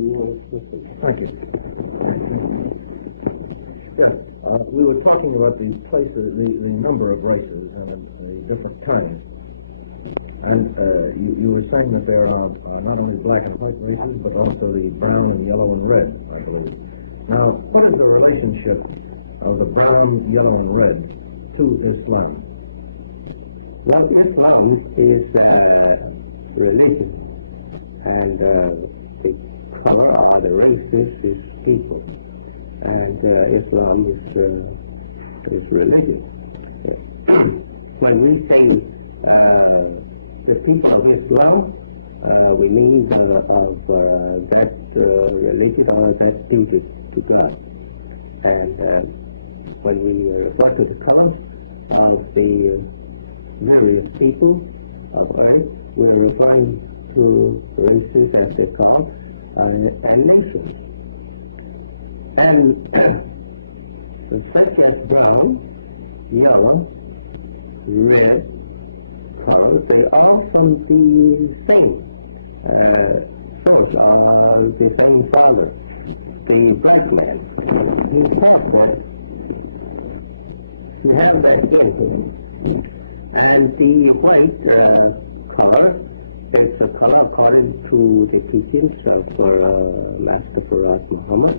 Thank you. Yes, we were talking about the places, the number of races and the different kinds. And you were saying that there are not only black and white races, but also the brown and yellow and red, I believe. Now, what is the relationship of the brown, yellow, and red to Islam? Well, Islam is religion, and the color or the races is people, and Islam is religion. When we say the people of Islam, we mean of that religion or that duty to God. And when we refer to the colors of the various people of earth, we're referring to races as they call and nations. And such as brown, yellow, red colors, they all from the same source or the same father, the black man. He have that in him. And the white color is the color according to the teachings of Master Muhammad.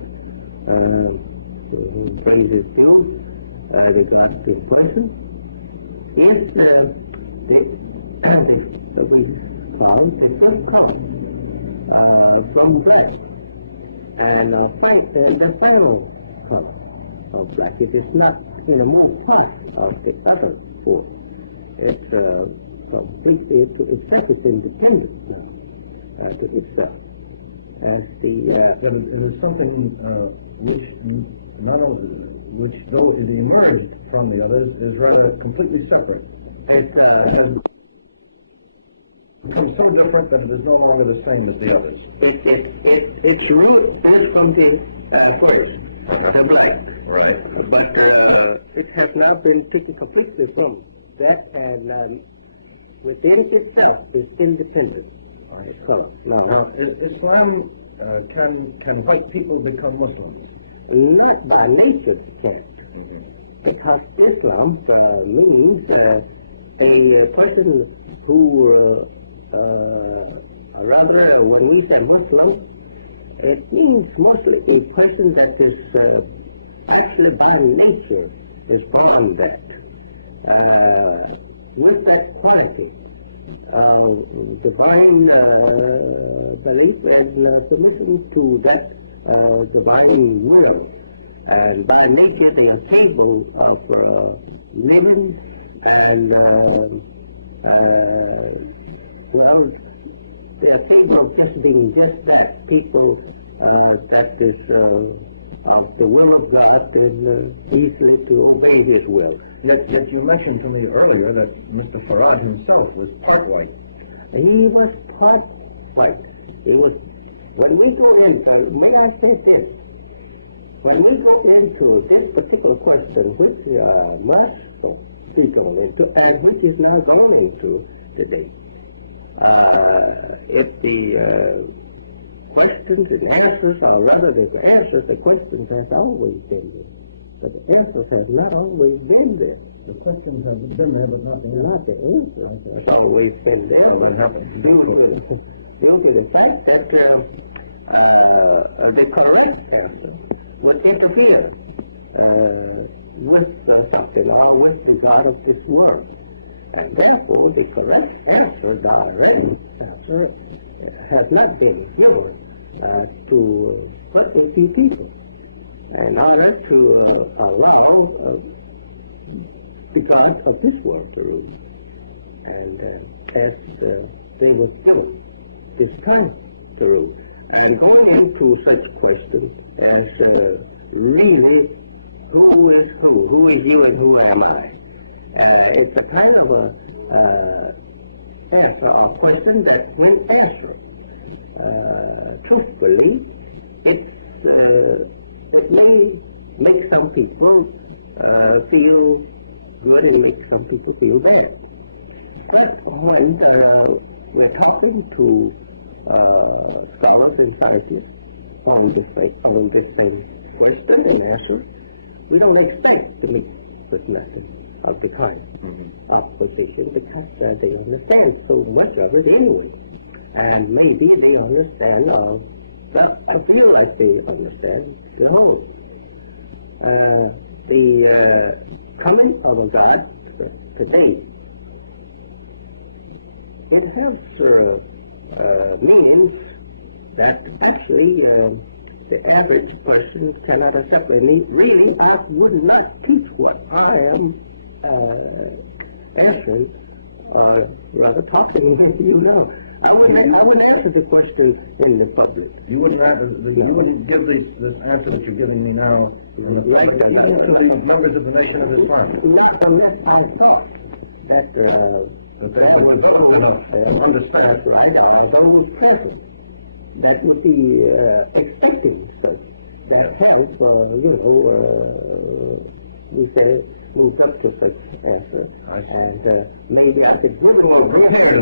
Praise his views regarding this question. Is we call the first color from black, and white the final color of black. It is not in a one part of the other four. It's completely it's independent to itself. As it is something which not only which though it emerged from the others is rather completely separate. It's becomes so different that it is no longer the same as the others. Its root is from the first, black. Right. But it has now been taken completely from that, and within itself is independent. Now, Islam, can white people become Muslims? Not by nature they can't. Because Islam means a person who, rather, when we say Muslim, it means mostly a person that is actually by nature is born that, with that quality of divine belief and submission to that divine will. And by nature they are capable of living and, well, they are capable of just being just that. People that is of the will of God and easily to obey His will. Yet you mentioned to me earlier that Mr. Farad himself was part white. He was part white. He was, when we go into, may I say this? When we go into this particular question, which we are much going into, and which is now going into today, if the questions and answers, or rather the answers, the questions has always been there. But the answers have not always been there. The questions have been there, but not the answers. It's always been there, but due to the fact that the correct answer would interfere with something or with the God of this world. And therefore, the correct answer, direct answer, has not been given to certain few people in order to allow the God of this world to rule. And as they were given this time to rule. And going into such questions as really, who is you and who am I? It's a kind of a answer or question that when answered truthfully, it may make some people feel good and make some people feel bad. But when we're talking to scholars and scientists, on this same question and answer. We don't expect to meet with nothing of the kind of position because they understand so much of it anyway. And maybe they understand I feel like they understand the whole. The coming of a God today, it has meanings that actually the average person cannot accept. Really, I would not teach what I am answering, rather talking to you now. I wouldn't answer the questions in the public. You wouldn't give this answer that you're giving me now in the public. The members of the nation of this party. Not unless I thought that that would understand. Right, those present that would be expecting such that help, we said move up to such answer. And maybe I could give them a answer.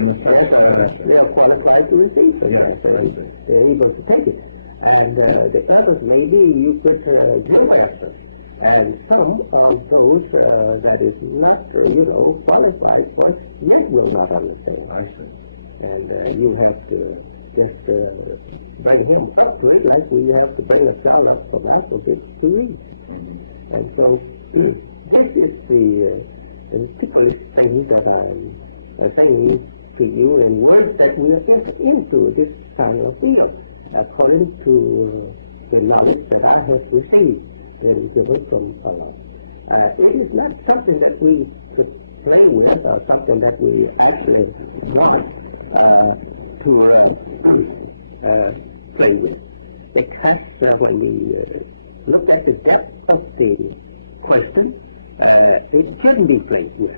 They are qualified to receive such answer. They're able to take it. And the others, maybe you could give answer. And some of those that is not, qualified for yet will not understand. I see. And you have to just bring him up to it like you have to bring a child up from alphabet to read. And so this is the particular thing that I'm saying to you in words that we are into this kind of field according to the knowledge that I have received and given from Allah. It is not something that we could play with or something that we actually want to play with. Because when we look at the depth of the question, it shouldn't be played with.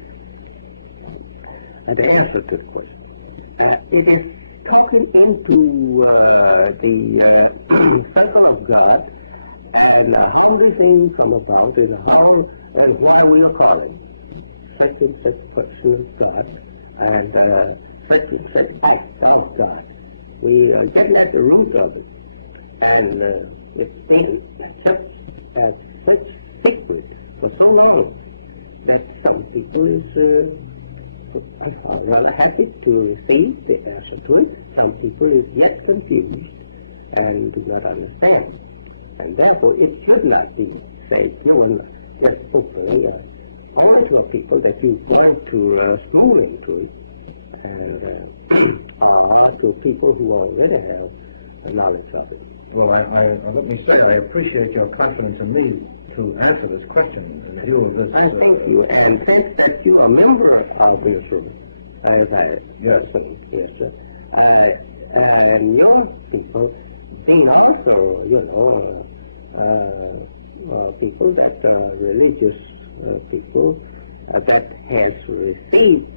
The answer to the question. It is talking into the circle of God and how these things come about and how and why we are calling such and such person of God and such and such act of God. We are getting at the root of it. And it's been such secret for so long that some people are rather happy to receive the answer to it. Some people is yet confused and do not understand. And therefore it should not be said, just openly, only to people that you want to school into it, and or to people who already have the knowledge of it. Well, let me say, I appreciate your confidence in me to answer this question in view of this. I thank you, and since that you are a member of this room, as I yes, sir. And your people, they also, people that are religious people that has received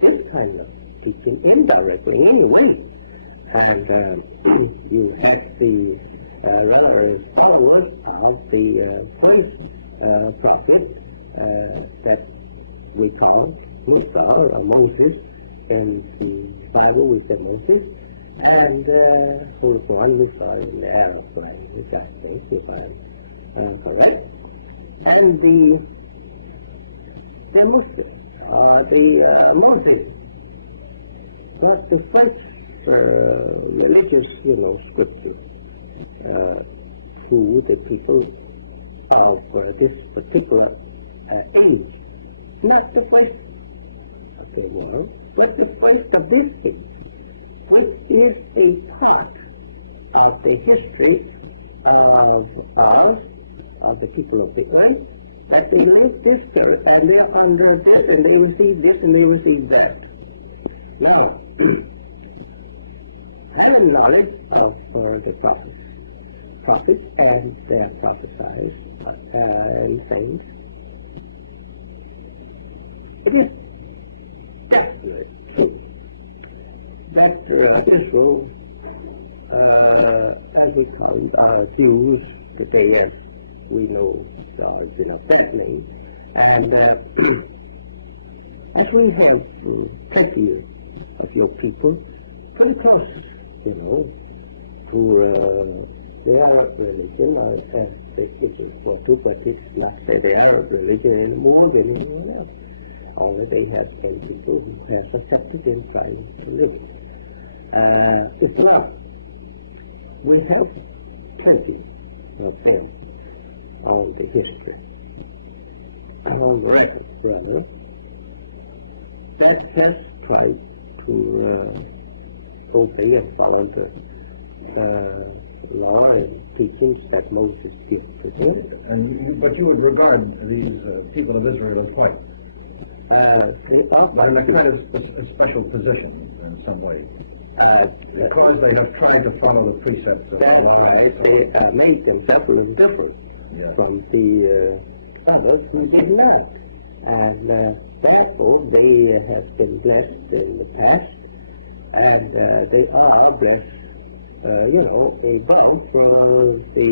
this kind of teaching indirectly anyway. And you have the rather followers of the first prophet that we call Musa or Moses. In the Bible we say Moses. And who's one Musa in the Arab language, I think, if I'm correct. And the Muslims, the Moses, was the first religious, scripture to the people of this particular age. Not the first of the world, but the first of this age, which is a part of the history of us, of the people of the earth, that they live this earth, and they are under this, and they receive this, and they receive that. Now, having knowledge of the prophets and their prophesies and things, it is definitely true that Israel, as we call it, our Jews today, as we know the origin of that name, and as we have plenty of your people, pretty close, to their religion, which is for two parties, not that their religion anymore than anything else. Only they have some people who have accepted and trying to live. Islam, we have plenty of them on the history, on the record, rather, that has tried to obey and follow the law and teachings that Moses gives to them. But you would regard these people of Israel as white? They are in a kind of a special position in some way. Because they have tried to follow the precepts of Allah. That's right. They made themselves look different from the others who did not. And therefore, they have been blessed in the past, and they are blessed, above the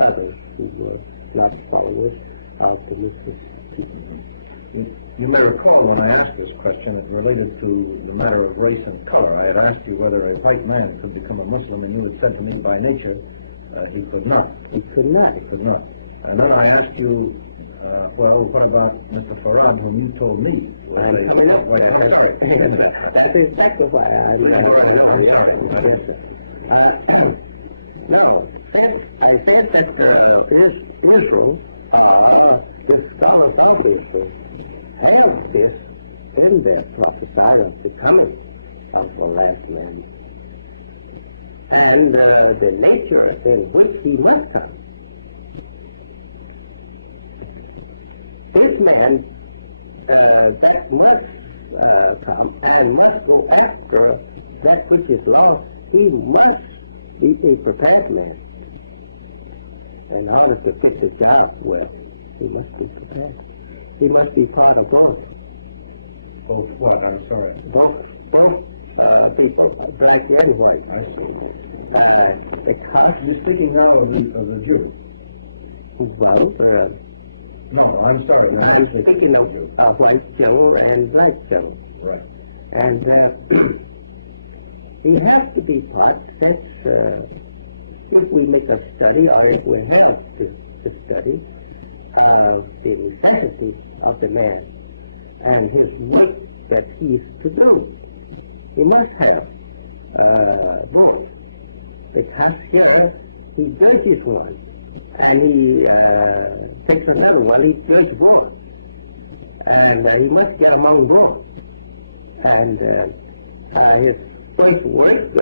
others who were not followers of the Muslims. You may recall when I asked this question, it related to the matter of race and color. I had asked you whether a white man could become a Muslim, and you had said to me by nature he could not. He could not. He could not. And then I asked you, what about Mr. Farad, whom you told me was a white man? That's exactly why no, I said that Israel, the scholars of Israel, have this in their prophesied of the coming of the last man, and the nature in which he must come. This man that must come and must go after that which is lost, he must be a prepared man. In order to fit the job well, he must be prepared. He must be part of both. Both what? I'm sorry. Both people, black and white. I see. Because you're speaking now of the Jew. Well, no, I'm sorry. I'm speaking of white Jew and black Jew. Right. And he has to be part. That's if we make a study, or if we have to study of the necessities of the man and his work that he is to do. He must have both, because here he judges one, and he takes another one, he judges one, and he must get among both. And his first work,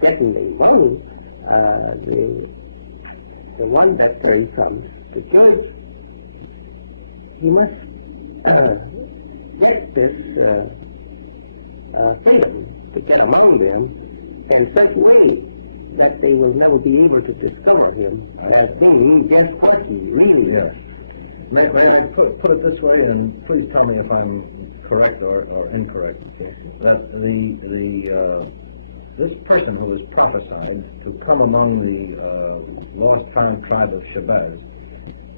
getting the money, the one that he comes to judge, he must get this freedom to get among them in such a way that they will never be able to discover him as being just what he really is. May I put it this way, and please tell me if I'm correct or incorrect, that this person who is prophesied to come among the lost found tribe of Shabazz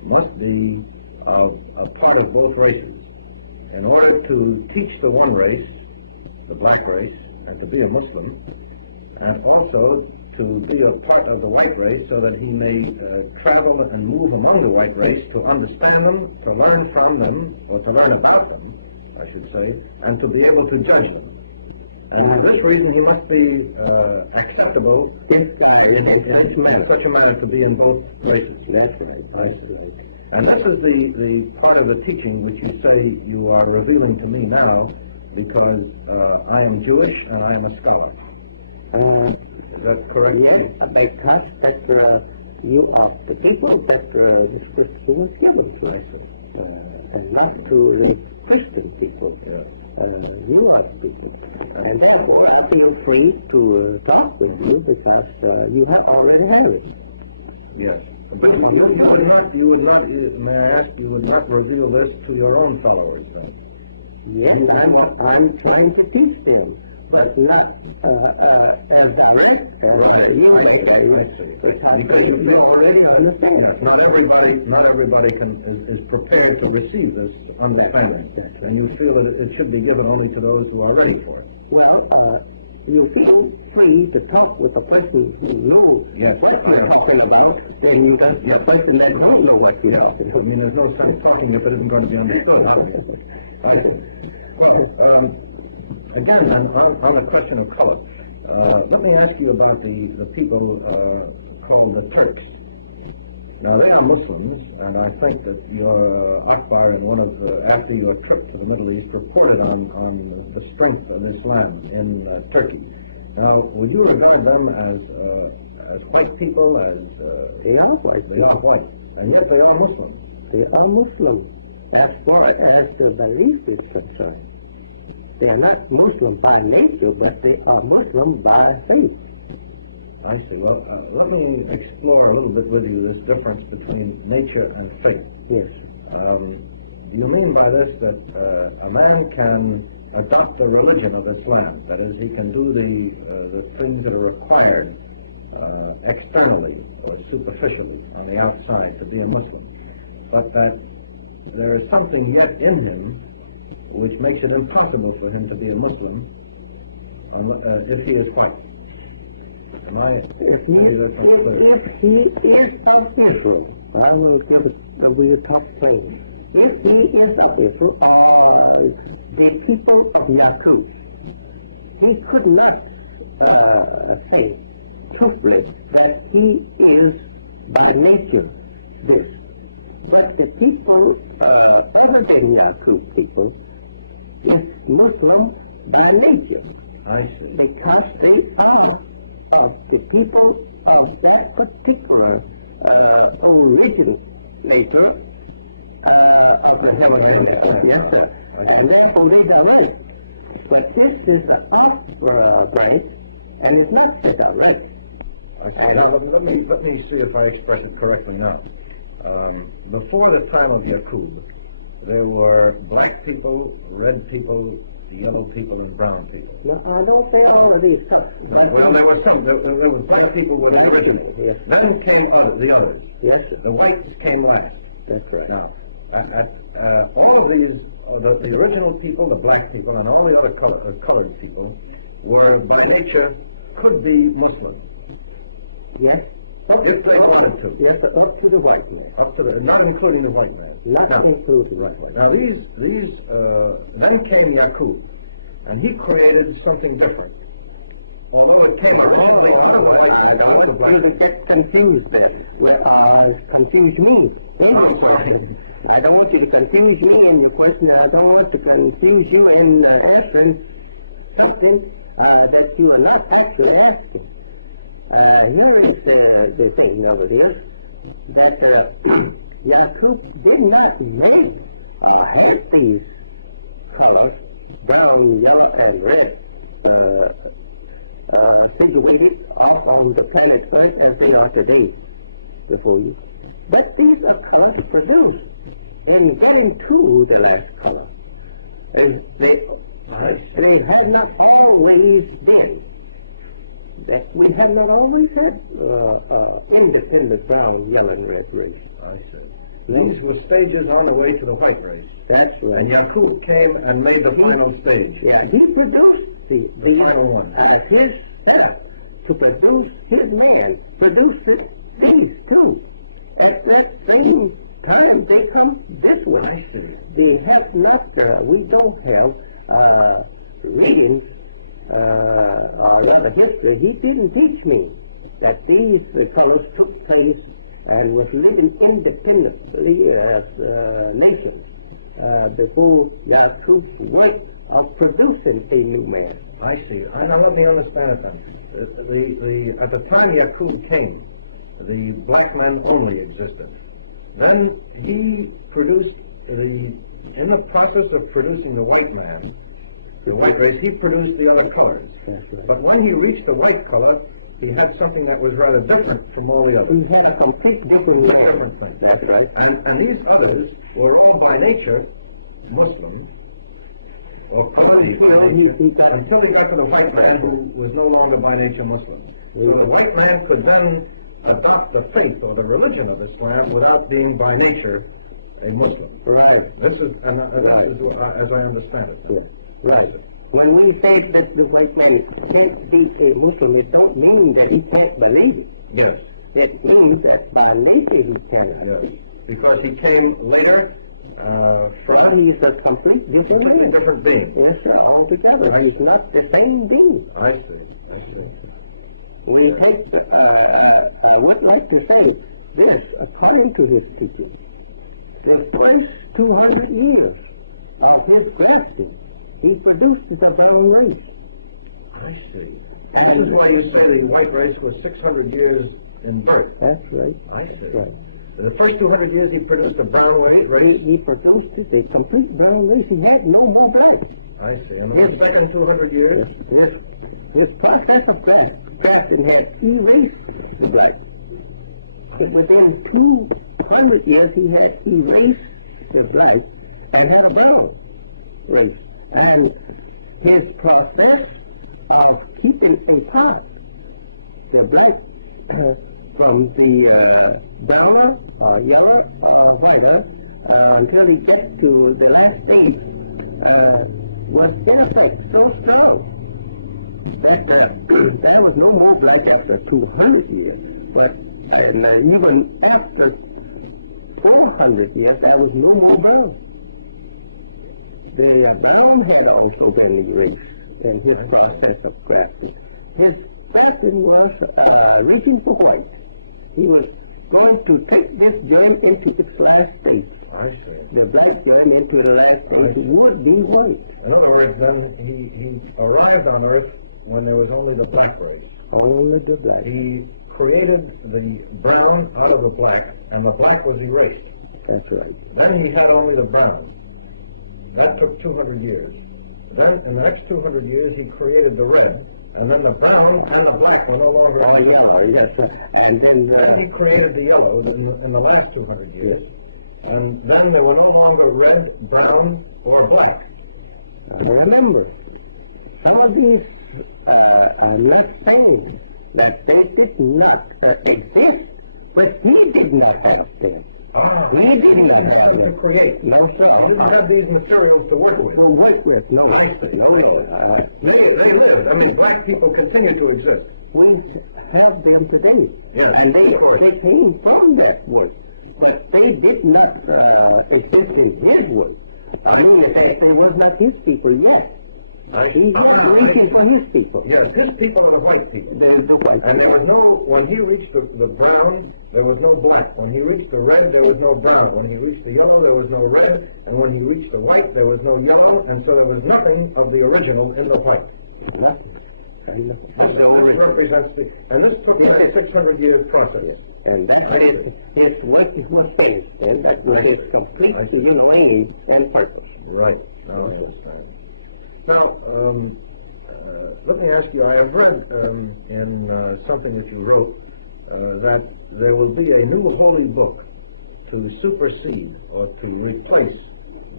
must be a part of both races. In order to teach the one race, the black race, and to be a Muslim, and also to be a part of the white race so that he may travel and move among the white race to understand them, to learn from them, or to learn about them, I should say, and to be able to judge them. And for this reason, he must be acceptable in such a manner to be in both races. That's right. And this is the part of the teaching which you say you are revealing to me now, because I am Jewish and I am a scholar. Is that correct? Yes, because that you are the people that this Christian was given to us, and not to the Christian people. You are the people. And therefore, I feel free to talk with you because you already have it. Yes. But you would not, may I ask, you would not reveal this to your own followers, then? Yes, I'm trying to teach them, but not as direct as you make because you already understand. Yes, not everybody is prepared to receive this understanding, and you feel that it should be given only to those who are ready for it. Well, you feel free to talk with a person who knows what you're talking about, then you don't a person that don't know what you're talking about. I mean, there's no sense talking if it isn't going to be understood. Well, again, on the question of color, let me ask you about the people called the Turks. Now, they are Muslims, and I think that your Akbar in one of after your trip to the Middle East reported on the strength of Islam in Turkey. Now, would you regard them as white people? They are white. They are white, and yet they are Muslims. They are Muslims as far as the belief is concerned. They are not Muslim by nature, but they are Muslim by faith. I see. Well, let me explore a little bit with you this difference between nature and faith. Yes. Do you mean by this that a man can adopt the religion of Islam? That is, he can do the things that are required externally or superficially on the outside to be a Muslim, but that there is something yet in him which makes it impossible for him to be a Muslim if he is white. If he is of Israel, I will talk plain. If he is of Israel, the people of Yaqub, he could not say truthfully that he is by nature this. But the people other than Yaqub people is Muslim by nature. I see. Because they are of the people of that particular originator of the heaven and the earth. Yes, sir. And therefore they direct. But this is an off-break, and it's not a direct. Okay, now let me see if I express it correctly now. Before the time of Yaqub, there were black people, red people, yellow people, and brown people. No, I don't think all of these stuff. Well, there were some. There were black people were the original. Yes. Then came the others. Yes, sir. The whites came last. That's right. Now, all of these, the original people, the black people, and all the other colored people were by nature could be Muslim. Yes. If they wanted to. Yes, up to the white man. Up to not including the white man. Not including the white man. Now these then came Yaqub, and he created something different. Although it came originally from the white side, I want you to get confused there. Confuse me. I'm sorry. I don't want you to confuse me in your question. I don't want to confuse you in answering something that you are not actually asking. Here is the thing over here, that Yaqub did not make have these colors, brown, yellow, and red, situated off on the planet Earth as they are today before you. But these are colors produced in getting to the last color. They had not always been. That we have not always had independent brown, yellow, and red race. I see. These were stages on the way to the white race. That's right. And Yaqub came and made the final stage. Yeah, he produced the final one. His step to produce his man, produced these two. At that same time, they come this way. They have not, we don't have readings or rather history. He didn't teach me that these colors took place and was living independently as nations before Yaqub's work of producing a new man. I see. Now let me understand it then. At the time Yaqub came, the black men only existed. Then he produced in the process of producing the white man, the white race, he produced the other colors. Right. But when he reached the white color, he had something that was rather different from all the others. He had a complete different thing. That's right. And these others were all by nature Muslims, or until he got to the white man who was no longer by nature Muslim. So the white man could then adopt the faith or the religion of Islam without being by nature a Muslim. Right. This is, as I understand it. Yes. Right. When we say that the white man can't be a Muslim, it don't mean that he can't believe it. Yes. It means that by nature he cannot. Yes. Because he came later from He's a complete different different being. Yes, sir, altogether. He's not the same being. I see. We take, I would like to say this, according to his teaching, the first 200 years of his grafting, he produced the brown race. I see. And this is why you say the white race was 600 years in birth. That's right. I see. Right. The first 200 years he produced a brown race. He produced a complete brown race. He had no more black. I see. And the second 200 years? His process of grafting had erased the black. Within 200 years he had erased the black and had a brown race. And his process of keeping apart the black from the browner or yellow or whiter until he gets to the last stage was so strong that there was no more black after 200 years. But even after 400 years, there was no more brown. The brown had also been erased in his process of grafting. His grafting was reaching for white. He was going to take this germ into its last stage. I see. The black germ into the last stage would be white. In other words, then, he arrived on Earth when there was only the black race. Only the black. He created the brown out of the black, and the black was erased. That's right. Then he had only the brown. That took 200 years. Then, in the next 200 years, he created the red, and then the brown and the black were no longer. Oh, yellow, yes, sir. And then he created the yellow in the last 200 years. And then there were no longer red, brown, or black. Remember, some of these are not saying that they did not exist, but he did not exist. He did not have to create. No, sir. He didn't have these materials to work with. To work with, no. No. They lived. I mean, black people continue to exist. We have them today. Yes, and they came from that work. But they did not exist in his work. I mean, they was not his people yet. He was waiting for his people. Yes, his people are the white people. The white people. And there was no, when he reached the brown, there was no black. When he reached the red, there was no brown. When he reached the yellow, there was no red. And when he reached the white, there was no yellow. And so there was nothing of the original in the white. Nothing. This represents and this took a 600 years process. And that's his work is what says. And that was his complete, aim and purpose. Right. Oh, yes, right. Now, let me ask you, I have read in something that you wrote that there will be a new holy book to supersede or to replace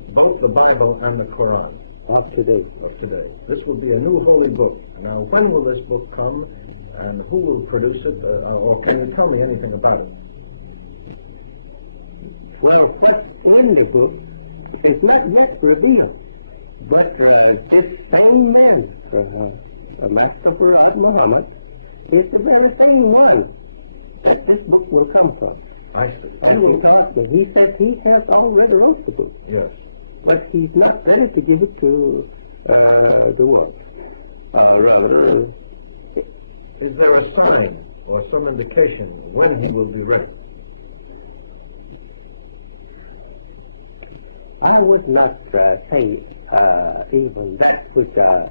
both the Bible and the Quran. Of today. This will be a new holy book. Now, when will this book come, and who will produce it, or can you tell me anything about it? Well, what's in the book is not yet revealed. But this same man, Muhammad, is the very same one that this book will come from. I see. And he says he has already wrote the book. Yes. But he's not ready to give it to the world. Rather, is there a sign or some indication when he will be ready? I would not say even that which I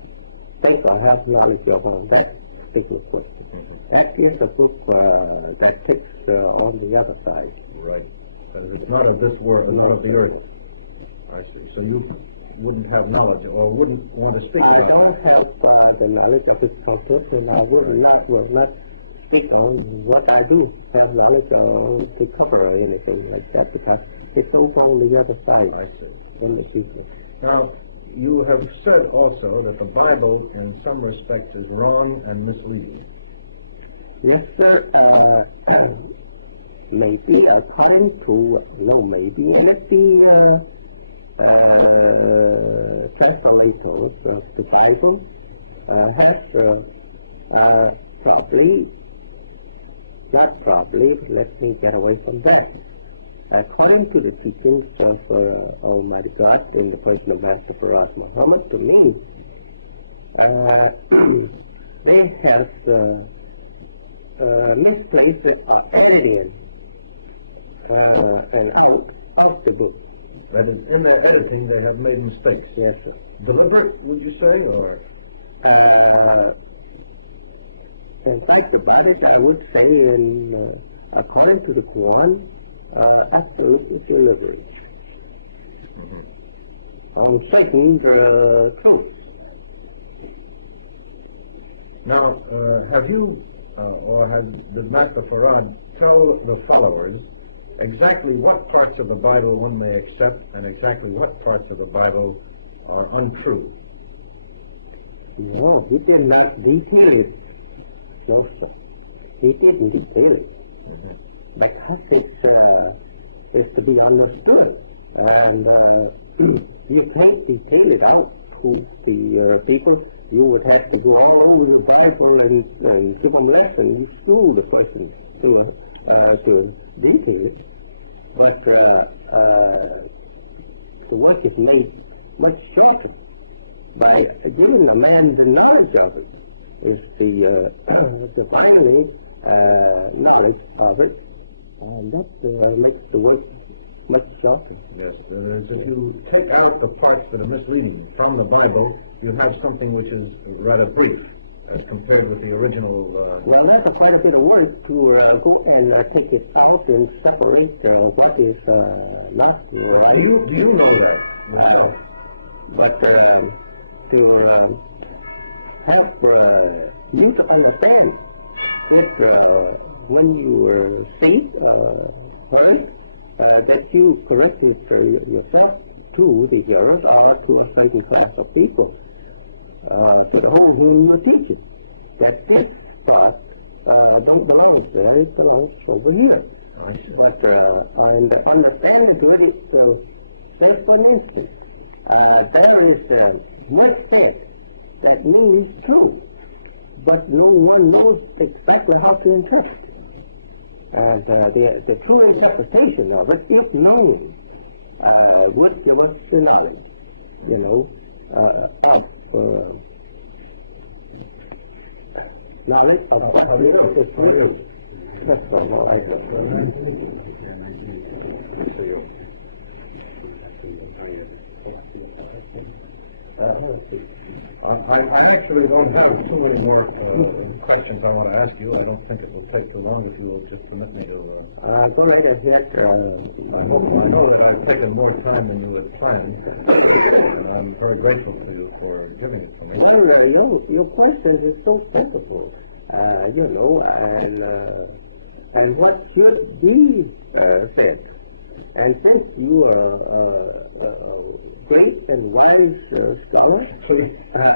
think I have knowledge of on that particular question. That is a book that takes on the other side. Right. But it's not of this world, not of the earth. I see. So you wouldn't have knowledge or wouldn't want to speak about it? I don't have the knowledge of its concept, and I will not speak on what I do have knowledge on to cover or anything like that, because it's over on the other side. I see. In the future. Now, you have said also that the Bible, in some respects, is wrong and misleading. Yes, sir. Maybe according to, maybe, and it's translators of the Bible have not probably, let me get away from that. According to the teachings of Almighty God in the person of Master Muhammad, to me, they have misplaced it or edited and out of the book. That is, in their editing, they have made mistakes. Yes, sir. Deliberate, would you say, or? In fact, about it, I would say, according to the Quran, absolutely deliberate on certain truths. Now, have you, or has the Master Farad tell the followers exactly what parts of the Bible one may accept and exactly what parts of the Bible are untrue? No, he did not detail it. No, sir. He didn't detail it. Because it's to be understood. And you can't detail it out to the people. You would have to go all over the Bible and give them lessons. You school the person to detail it. But the work is made much shorter by giving a man the knowledge of it. Is the divinely knowledge of it, and that makes the work much shorter. Yes, if you take out the parts that are misleading from the Bible, you have something which is rather brief as compared with the original. Well, that's quite a bit of work to go and take it out and separate what is not right. Do you know that? Wow. But to help you to understand that when you see, heard, that you correct it yourself to the hearers or to a certain class of people, to the whom you're teaching, that this part don't belong there, it belongs over here. But and understanding to it, say for instance, there is much said that name is true, but no one knows exactly how to interpret. The true interpretation of it, if known, would give us the knowledge, of knowledge of what is true. That's all I I actually don't have too many more questions I want to ask you. I don't think it will take too long if you will just permit me to. Go right ahead. I know that I've taken more time than you had planned. I'm very grateful to you for giving it to me. Well, your questions is so plentiful, and what should be said. And since you are a great and wise scholar,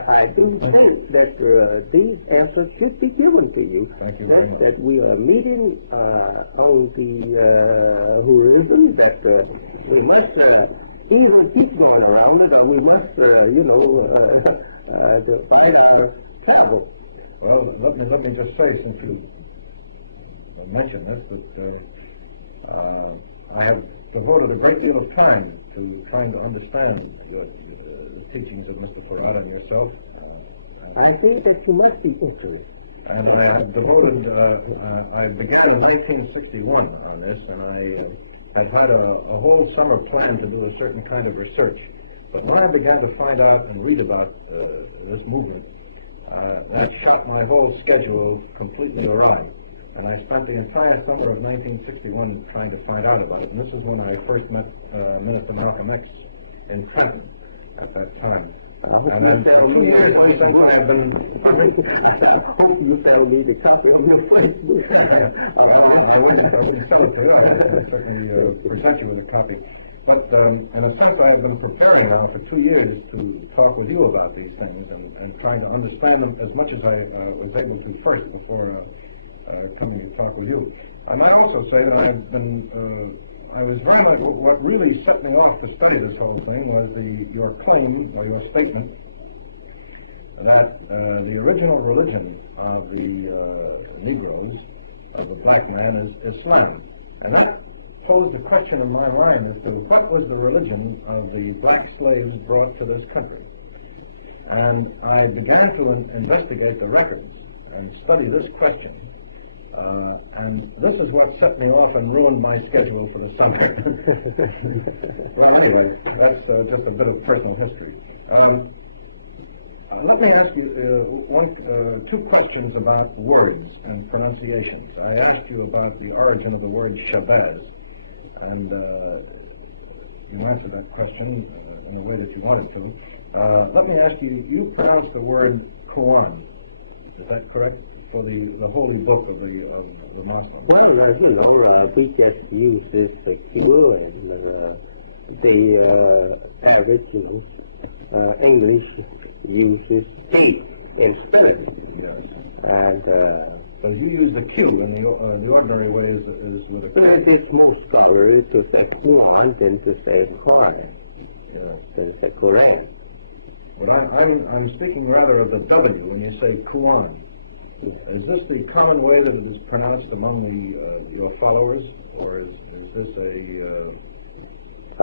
I do think that these answers should be given to you. Thank you very much. That we are meeting on the horizon, that we must either keep going around it or we must, divide our travel. Well, let me just say, since you mentioned this, that I have devoted a great deal of time to trying to understand the teachings of Mr. Toyota and yourself. I think that you must be interested. And I have devoted, I began in 1961 on this, and I had had a whole summer planned to do a certain kind of research. But when I began to find out and read about this movement, that shot my whole schedule completely awry. And I spent the entire summer of 1961 trying to find out about it. And this is when I first met Minister Malcolm X in Trenton at that time. And then for 2 years since I have been... I hope you tell me the copy on your Facebook. I wouldn't sell it to you. I certainly present you with a copy. But in a sense, I have been preparing now for 2 years to talk with you about these things and trying to understand them as much as I was able to first before coming to talk with you. I might also say that I've been I was very much, what really set me off to study this whole thing was your claim or your statement that the original religion of the Negroes, of the black man, is Islam. And that posed a question in my mind as to what was the religion of the black slaves brought to this country. And I began to investigate the records and study this question. And this is what set me off and ruined my schedule for the summer. Well, anyway, that's just a bit of personal history. Let me ask you two questions about words and pronunciations. I asked you about the origin of the word Shabazz, and you answered that question in the way that you wanted to. Let me ask you, you pronounce the word Quran. Is that correct? For the holy book of the Muslims? Well, we just use this Q, and the average, English uses T instead. Yes. And so you use the Q in the ordinary way is with a Q. Well, it's most scholarly to say Quran than to say Quran. Yes. Than to say Quran. But I'm speaking rather of the W when you say Quran. Is this the common way that it is pronounced among your followers, or is this a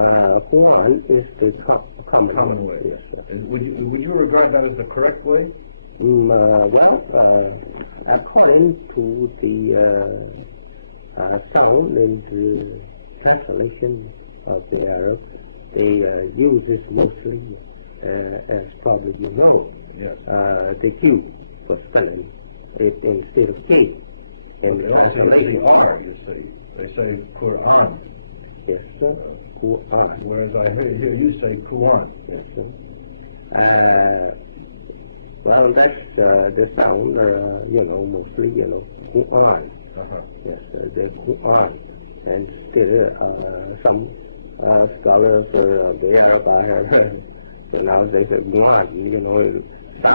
Quran is the common way? Yes, sir. Would you regard that as the correct way? According to the sound and the translation of the Arab, they use this mostly as probably you know. Yes. The Q for spelling. Instead of K in translation. You see. They say Quran. Yes, sir. Quran. Whereas I hear you say Quran. Yes, sir. Well, that's the sound, mostly, Quran. Uh-huh. Yes, the Quran. And still, some scholars they are so now they say Quran, Yes,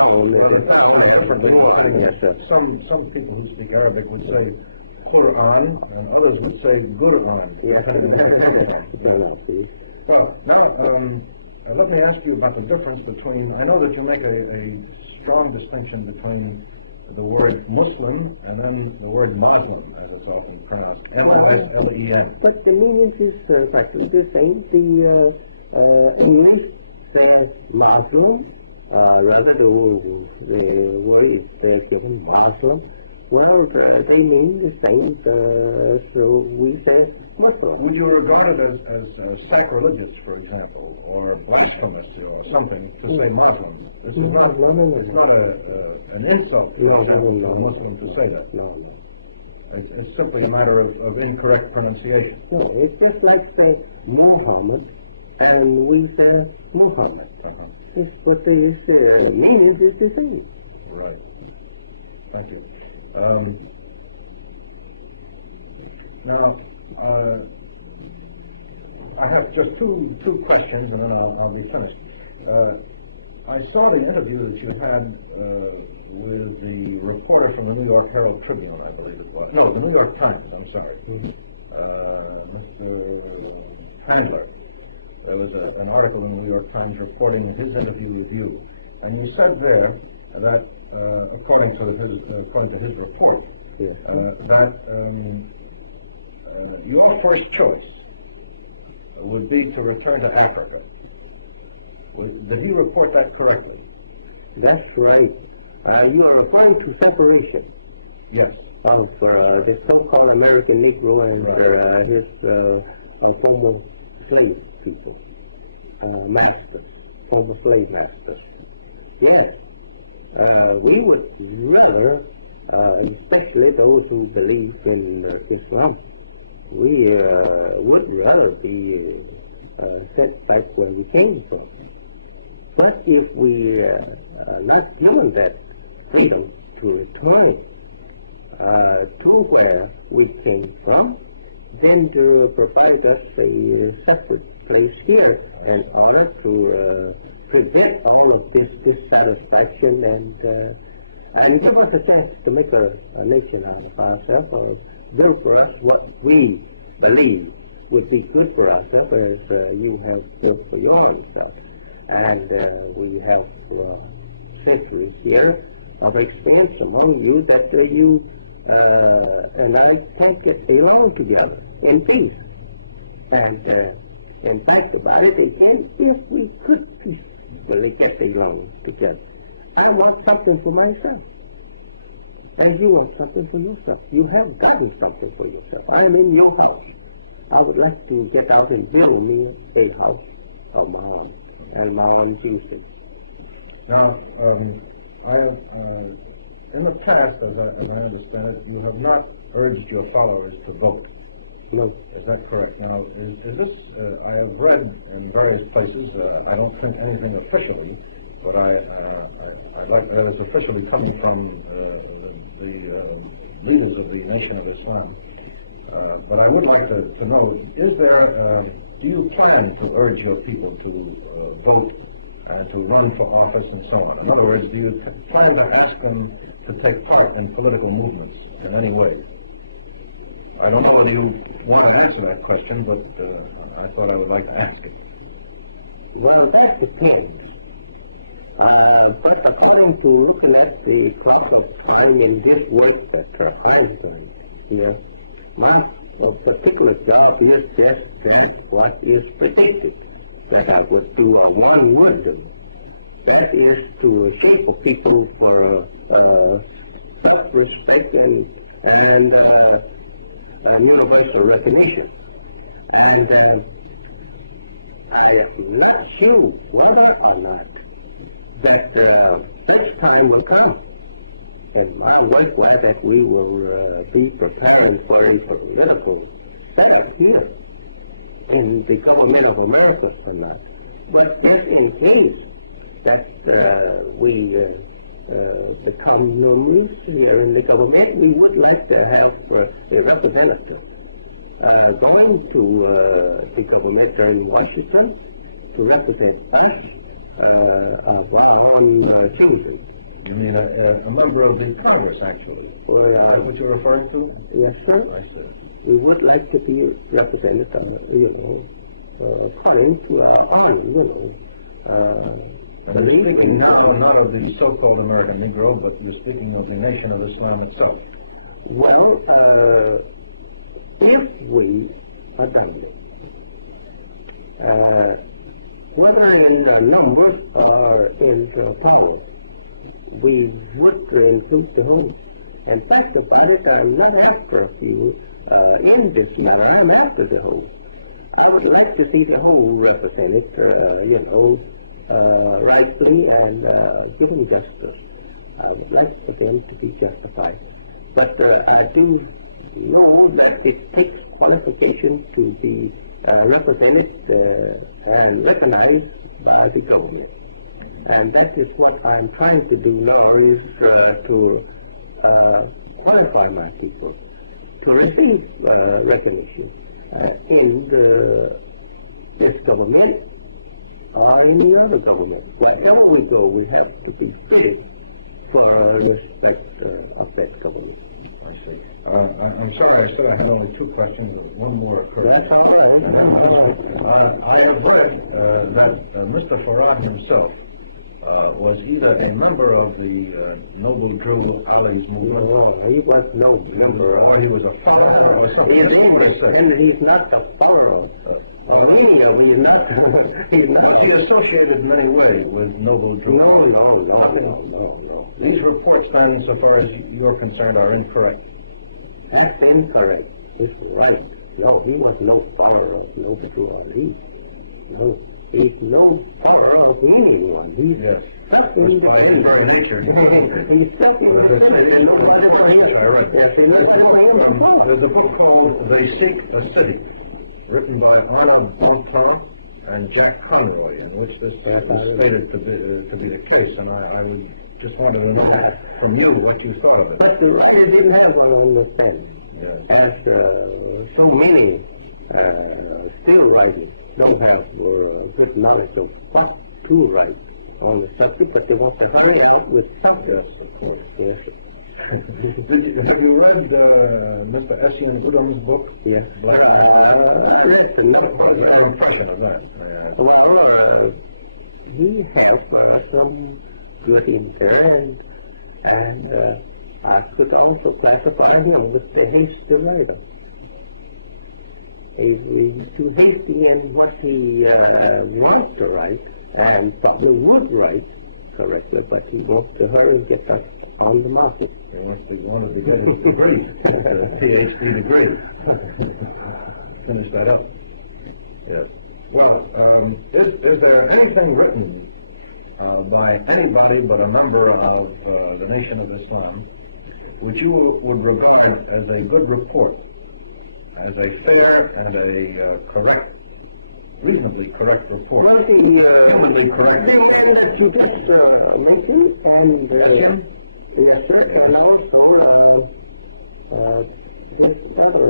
sir. Some people who speak Arabic would say Quran, and others would say Quran. Well, now let me ask you about the difference between. I know that you make a strong distinction between the word Muslim and then the word Muslim, as it's often pronounced, M-O-S-L-E-M. But the meaning is practically the same. The English says Muslim. Rather the word is given Muslim. Well, they mean the same, so we say Muslim. Would you regard it as sacrilegious, for example, or blasphemous or something to say Muslim? This is not, it's not an insult to a Muslim to say that. No. It's simply a matter of incorrect pronunciation. No, it's just like say Muhammad, and we say Muhammad. Uh-huh. But the meaning is the same. Right. Thank you. Now, I have just two questions, and then I'll be finished. I saw the interview that you had with the reporter from the New York Herald Tribune, I believe it was. No, the New York Times, I'm sorry. Mr. Handler. There was an article in the New York Times reporting his interview with you, and you said there that, according to his report, that your first choice would be to return to Africa. Did he report that correctly? That's right. You are referring to separation. Yes. Of the so-called American Negro and his former slave people, masters, former slave masters. Yes, we would rather, especially those who believe in Islam, we would rather be sent back where we came from. But if we are not given that freedom to return to where we came from, then to provide us a separate place here in order to prevent all of this dissatisfaction and give us a chance to make a nation out of ourselves, or do for us what we believe would be good for us, as you have good for yours. And we have centuries here of experience among you that you and I can get along together in peace. And in fact about it, again, if we could peacefully get along together, I want something for myself. And you want something for yourself. You have gotten something for yourself. I am in your house. I would like to get out and build me a house of my own and my own Jesus. Now, in the past, as I understand it, you have not urged your followers to vote. No. Is that correct? Now, is this, I have read in various places, I don't think anything officially, but I'd like that is officially coming from the leaders of the Nation of Islam. But I would like to know, do you plan to urge your people to vote and to run for office and so on? In other words, do you plan to ask them to take part in political movements in any way? I don't know whether you want to answer that question, but I thought I would like to ask it. Well, that depends. But according to looking at the clock of time in this work that I'm doing here, my particular job is just what is predicted that I would do or one would do. That is to shape a people for self-respect and universal recognition. And I am not sure whether or not that this time will come. And I was glad that we will be preparing for a political setup here in the government of America or not. But just in case that we become numerous here in the government, we would like to have a representative going to the government there in Washington to represent us of our own choosing. You mean a member of the Congress, actually? Is that what you're referring to? Yes, sir. I see. We would like to be represented, according to our own, And you're speaking not of the so-called American Negro, but you're speaking of the Nation of Islam itself. Well, if we are done it, whether in numbers or in power, we would include the whole. In fact about it, I'm not after a few in this matter. I'm after the whole. I would like to see the whole represented, rightfully and given justice. I would like for them to be justified. But I do know that it takes qualification to be represented and recognized by the government. And that is what I'm trying to do now, is to qualify my people to receive recognition in this government or any other government. Wherever we go, we have to be fitted for respect of that government. I see. I'm sorry, I said I had only two questions, but one more occurred. That's all right. I have read that Mr. Farad himself was either a member of the Noble Drew Ali's movement. No, he was no member of or he was a follower or something. He's not a follower of Armenia. He's not. He associated in many ways with Noble Drew. No. These reports, then, so far as you're concerned, are incorrect. That's incorrect. It's right. No, he was no follower of Noble Drew Ali. No. He's no follower of anyone. He's stuck in the Senate. He's stuck in the Senate and nobody wants him. There's a book called They Seek a City, written by Arnold Bonpland and Jack Conroy, in which this is stated to be the case, and I just wanted to know from you what you thought of it. But the writer didn't have one on the pen. As so many still writers don't have good knowledge of what to write on the subject, but they want to hurry out with something. Yes. Have you read Mr. Essian Udum's book? Yes. Black Listen, no. Right. He has some good interest, and I could also classify him as a hasty writer. He's too hasty in what he wants to write, and probably would write correctly, but he wants to hurry and get us on the market. He wanted to get his degree, a PhD degree. Finish that up. Yes. Well, is there anything written by anybody but a member of the Nation of Islam which you would regard as a good report, as a fair and a correct, reasonably correct report? Well, the correct that you just mentioned, and yes, sir, and also this other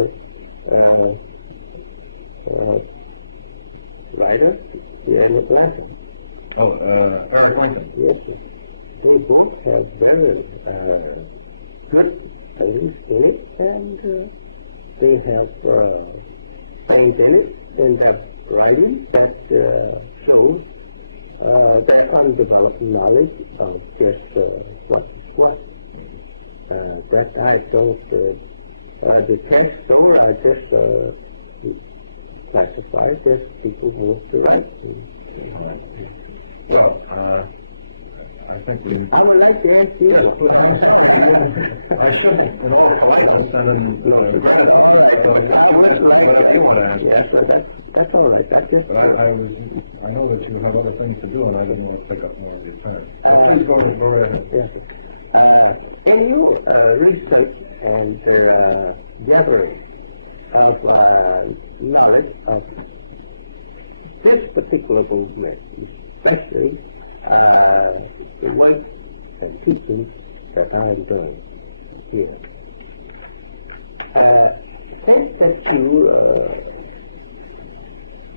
writer, Ian McLaughlin. Oh, Eric Lincoln. Yes, sir. They both have very good things in it, and they have things in it in their writing that shows their undeveloped knowledge of just what. But I don't detest or I just classify just people who want to write. Well, I think we... I would like to ask you. I shouldn't, in all politeness, but I do want to ask. Yes, that's all right. That's it. But I know that you have other things to do, and I didn't want to take up more of your time. Please go ahead. Yes. In your research and gathering of knowledge of this particular movement, especially the work and teaching that I'm doing here. Since that you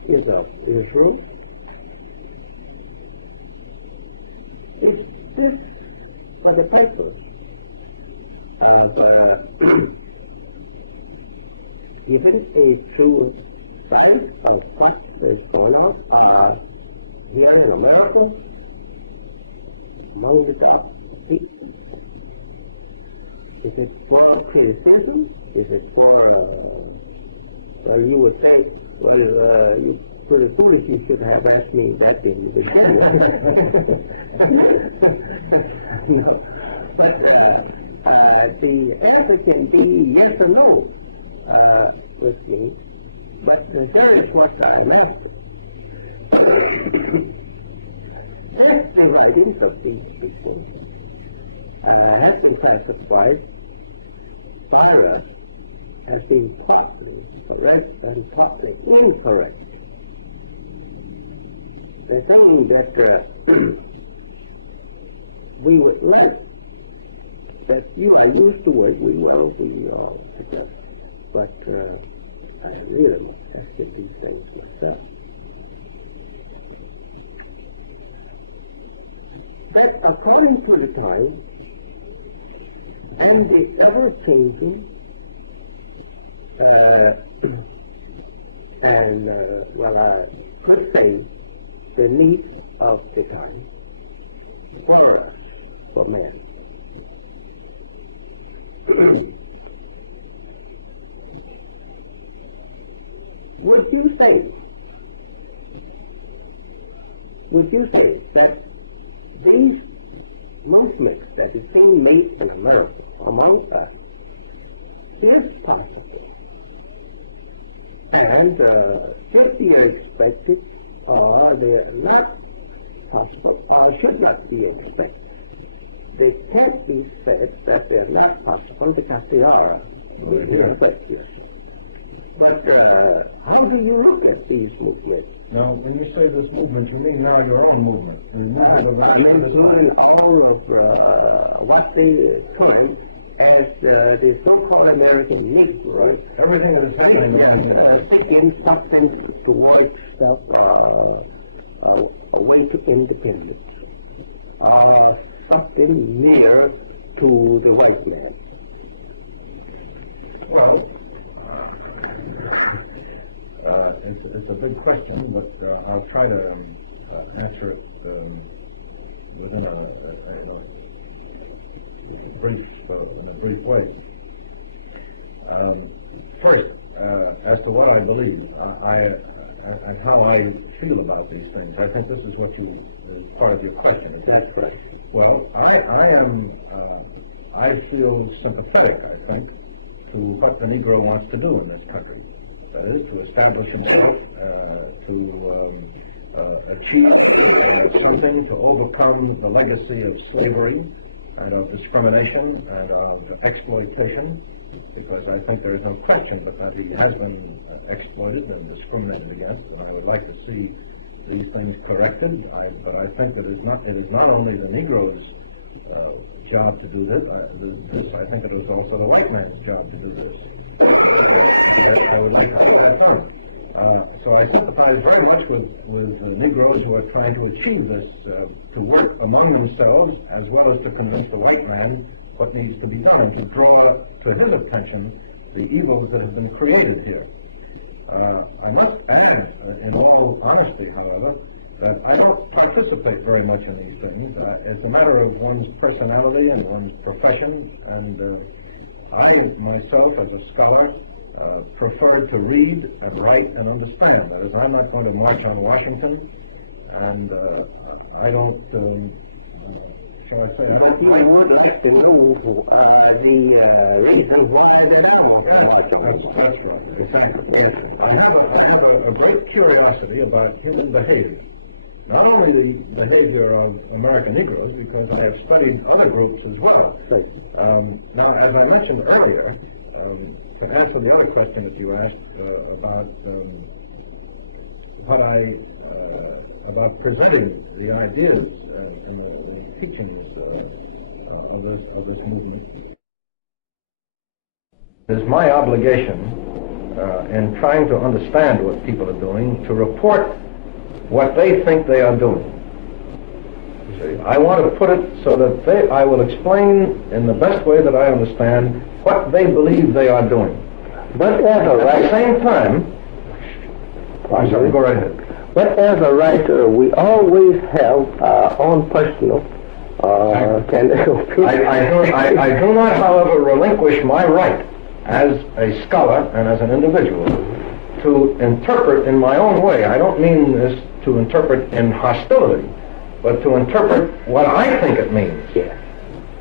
is of Israel, is this for the purpose of giving a true science of what is going on here in America among the dark people? Is it for criticism? Is it for, you would say, well, you for the foolish, you should have asked me that in the beginning. No. But the answer can be yes or no with me. But here is what I'm after. That's the writings of these people. And I have been classified by us as being partly correct and partly incorrect. There's something that we would learn. That you are used to it, we will be together. But I really have to do things myself. But according to the time and the ever-changing and, I could say, the needs of the time for us, for men. Would you say that these movements that is being made in America among us is possible and should be expected, or they're not possible, or should not be expected? They can't be said that they're not possible because they are expected. But how do you look at these movements? Now, when you say this movement, you mean now your own movement. I'm including all of what they claim as the so-called American Negroes. Everything that is happening. Thinking something towards self, a way to independence. Something near to the white man? Well, it's a big question, but I'll try to answer it within in a brief way. First, as to what I believe, and how I feel about these things, I think this is what is part of your question. That's right. Well, I feel sympathetic, I think, to what the Negro wants to do in this country. That is, to establish himself, to achieve something, to overcome the legacy of slavery and of discrimination and of exploitation, because I think there is no question but that he has been exploited and discriminated against, and I would like to see these things corrected. But I think that it is not only the Negro's job to do this. I think it is also the white man's job to do this. I would like to see that done. So I sympathize very much with the Negroes who are trying to achieve this, to work among themselves as well as to convince the white man what needs to be done and to draw to his attention the evils that have been created here. I must add, in all honesty, however, that I don't participate very much in these things. It's a matter of one's personality and one's profession, and I myself, as a scholar, prefer to read and write and understand. That is, I'm not going to march on Washington, and I don't, shall I say, I don't... You would like to know the reason why they don't march on Washington. That's right. I have a great curiosity about human behavior. Not only the behavior of American Negroes, because I have studied other groups as well. Now, as I mentioned earlier, to answer the other question that you asked about about presenting the ideas and the teachings of this movement, it is my obligation in trying to understand what people are doing to report what they think they are doing. See, I want to put it so that I will explain in the best way that I understand what they believe they are doing. But as a at the same time, I'm sorry, go right ahead. But as a writer, we always have our own personal I do not, however, relinquish my right as a scholar and as an individual to interpret in my own way. I don't mean this to interpret in hostility, but to interpret what I think it means. Yes.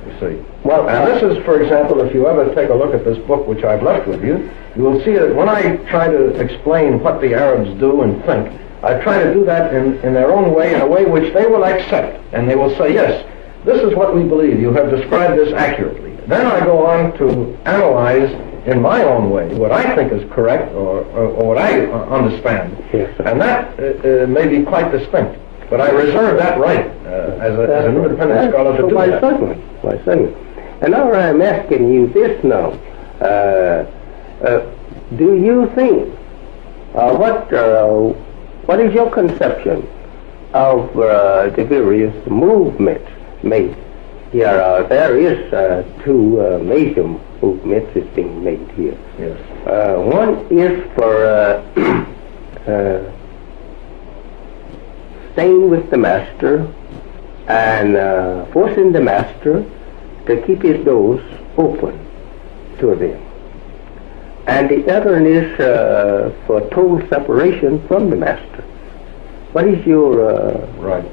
You see. Well, and this is, for example, if you ever take a look at this book which I've left with you, you will see that when I try to explain what the Arabs do and think, I try to do that in their own way, in a way which they will accept, and they will say, yes, this is what we believe. You have described this accurately. Then I go on to analyze in my own way what I think is correct or what I understand. Yes, and that may be quite distinct. But I reserve that right as an independent scholar to do that. Why, certainly. And now I'm asking you this now. Do you think, what is your conception of the various movements made here? There is two major movements is being made here. Yes. One is for staying with the master and forcing the master to keep his doors open to them. And the other is for total separation from the master. What is your... Right.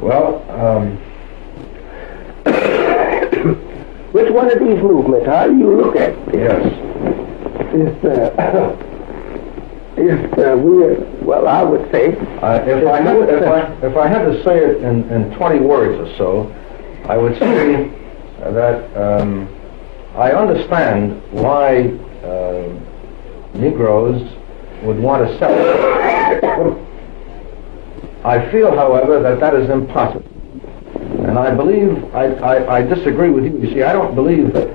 Well, which one of these movements, how do you look at this? Yes. Well, I would say... if I had to say it in 20 words or so, I would say that I understand why Negroes would want to separate. I feel, however, that is impossible. And I believe, I disagree with you. You see, I don't believe that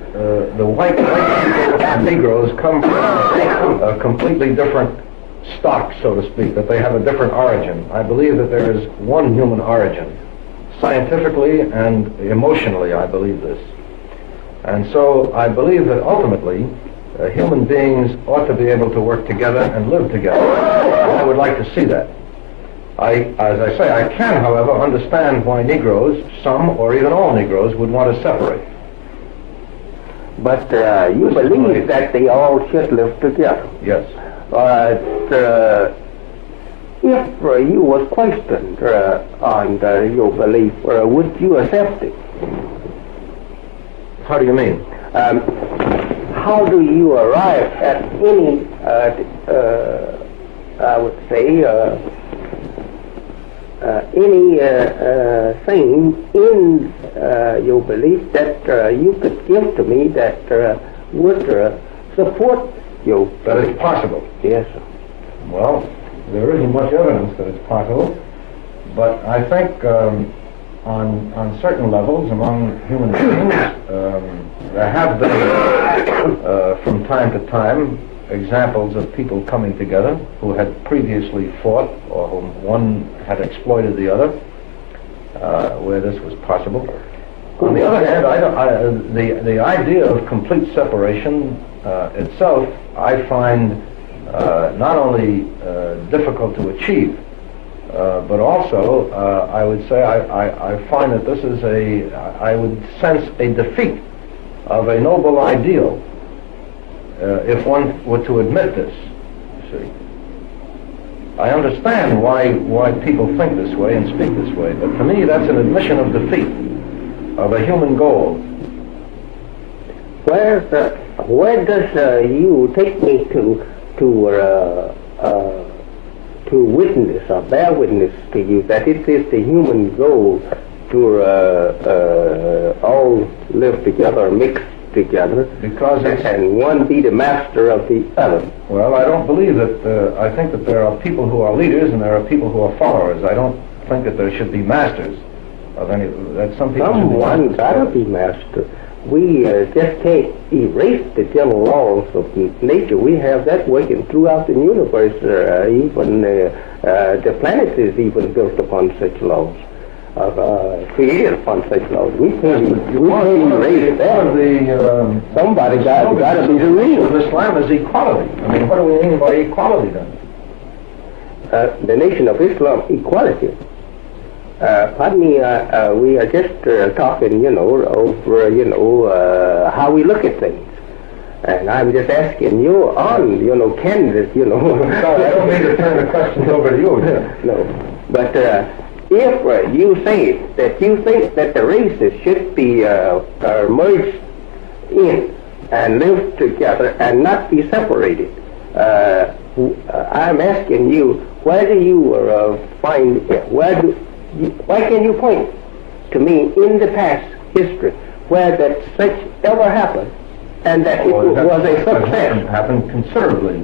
the white people and Negroes come from a completely different stock, so to speak, that they have a different origin. I believe that there is one human origin, Scientifically and emotionally, I believe this. And so I believe that ultimately human beings ought to be able to work together and live together. I would like to see that. As I say, I can, however, understand why Negroes, some or even all Negroes, would want to separate. But you believe that they all should live together. Yes. If you was questioned on your belief, would you accept it? How do you mean? How do you arrive at any, I would say, any thing in your belief that you could give to me that would support you? That it's possible. Yes, sir. Well, there isn't much evidence that it's possible, but I think on certain levels among human beings, there have been, from time to time, examples of people coming together who had previously fought, or whom one had exploited the other, where this was possible. On the other hand, the idea of complete separation itself, I find not only difficult to achieve, but also I would say I find that this is I would sense a defeat of a noble ideal if one were to admit this. You see, I understand why people think this way and speak this way, but to me that's an admission of defeat of a human goal. Where does you take me to witness or bear witness to you that it is the human goal to all live together, mix together, because and one be the master of the other? Well, I don't believe that. I think that there are people who are leaders and there are people who are followers. I don't think that there should be masters of any. That some people. Someone gotta be master. We just can't erase the general laws of nature. We have that working throughout the universe. Even the planet is even built upon such laws, created upon such laws. We can't erase that. Somebody got to be the real. Of Islam is equality. I mean, what do we mean by equality then? The nation of Islam, equality. Pardon me, we are just talking, over, how we look at things. And I'm just asking you on, candidate, Sorry, I don't mean to turn the questions over to you. No. But if you say that you think that the races should be merged in and live together and not be separated, I'm asking you, where do you find, why can you point to me in the past history where that such ever happened and that it was a success? It happened considerably.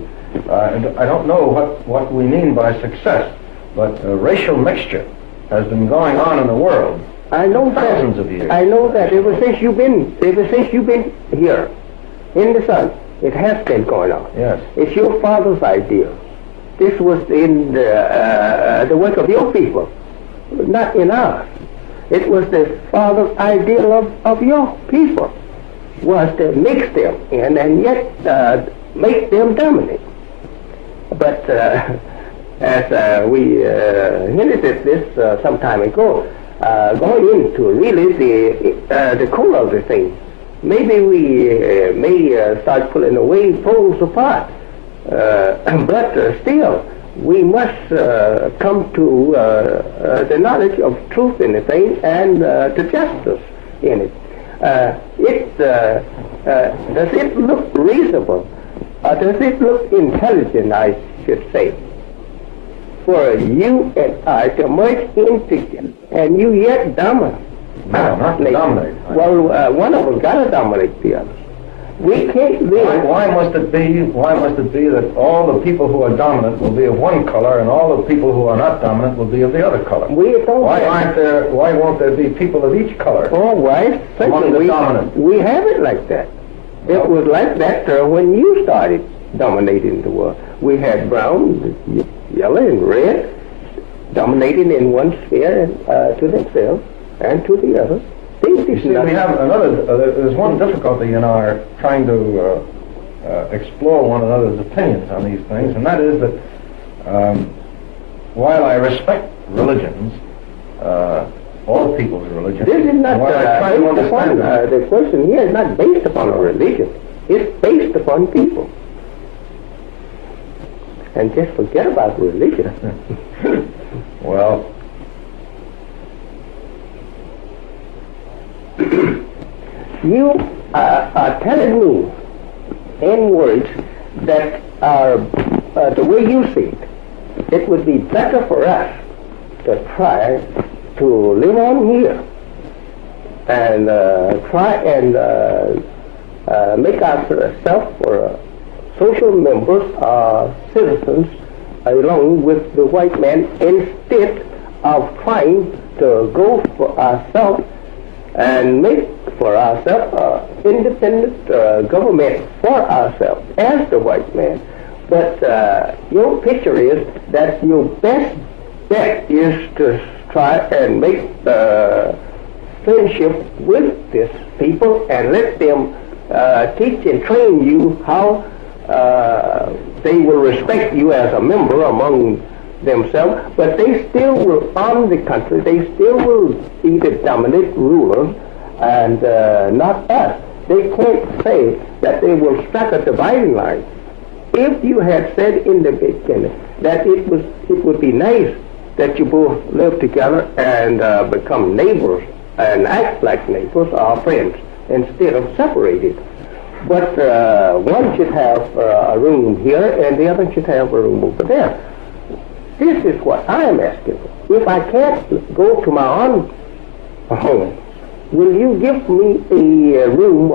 I don't know what we mean by success, but racial mixture has been going on in the world. I know thousands of years. I know that ever since you've been here in the sun, it has been going on. Yes. It's your father's idea. This was in the work of your people, not in ours. It was the father's ideal of your people, was to mix them in and yet make them dominate. But as we hinted at this some time ago, going into really the core of the thing, maybe we may start pulling away poles apart, but still we must come to the knowledge of truth in the thing and to justice in it. Does it look reasonable? Does it look intelligent, I should say, for you and I to merge in together and you yet dominate? No, not dominate. Well, one of them got to dominate the other. We can't live. Why must it be that all the people who are dominant will be of one color and all the people who are not dominant will be of the other color? Why won't there be people of each color? Oh, why? Among the dominant. We have it like that. It was like that when you started dominating the world. We had brown, yellow, and red dominating in one sphere to themselves. and to the other. You see, we have another, there's one difficulty in our trying to explore one another's opinions on these things, and that is that while I respect religions, all people's religions, this is not based upon, the question here is not based upon a religion. It's based upon people. And just forget about religion. Well, you are telling me in words that are the way you see it, it would be better for us to try to live on here and try and make ourselves social members or citizens along with the white man instead of trying to go for ourselves and make for ourselves independent government for ourselves as the white man. But your picture is that your best bet is to try and make friendship with these people and let them teach and train you how they will respect you as a member among themselves, but they still will arm the country, they still will be the dominant ruler and not us. They can't say that they will strike a dividing line. If you had said in the beginning that it would be nice that you both live together and become neighbors and act like neighbors or friends instead of separated. But one should have a room here and the other should have a room over there. This is what I am asking. If I can't go to my own home, will you give me a room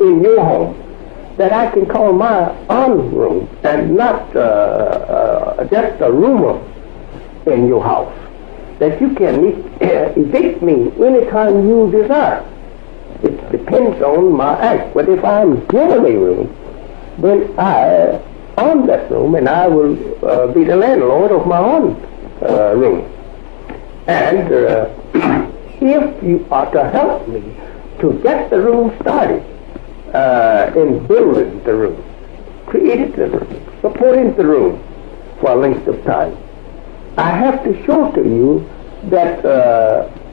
in your home that I can call my own room and not just a room in your house, that you can evict me anytime you desire? It depends on my act. But if I'm given a room, then I own that room and I will be the landlord of my own room. And if you are to help me to get the room started, in building the room, creating the room, supporting the room for a length of time, I have to show to you that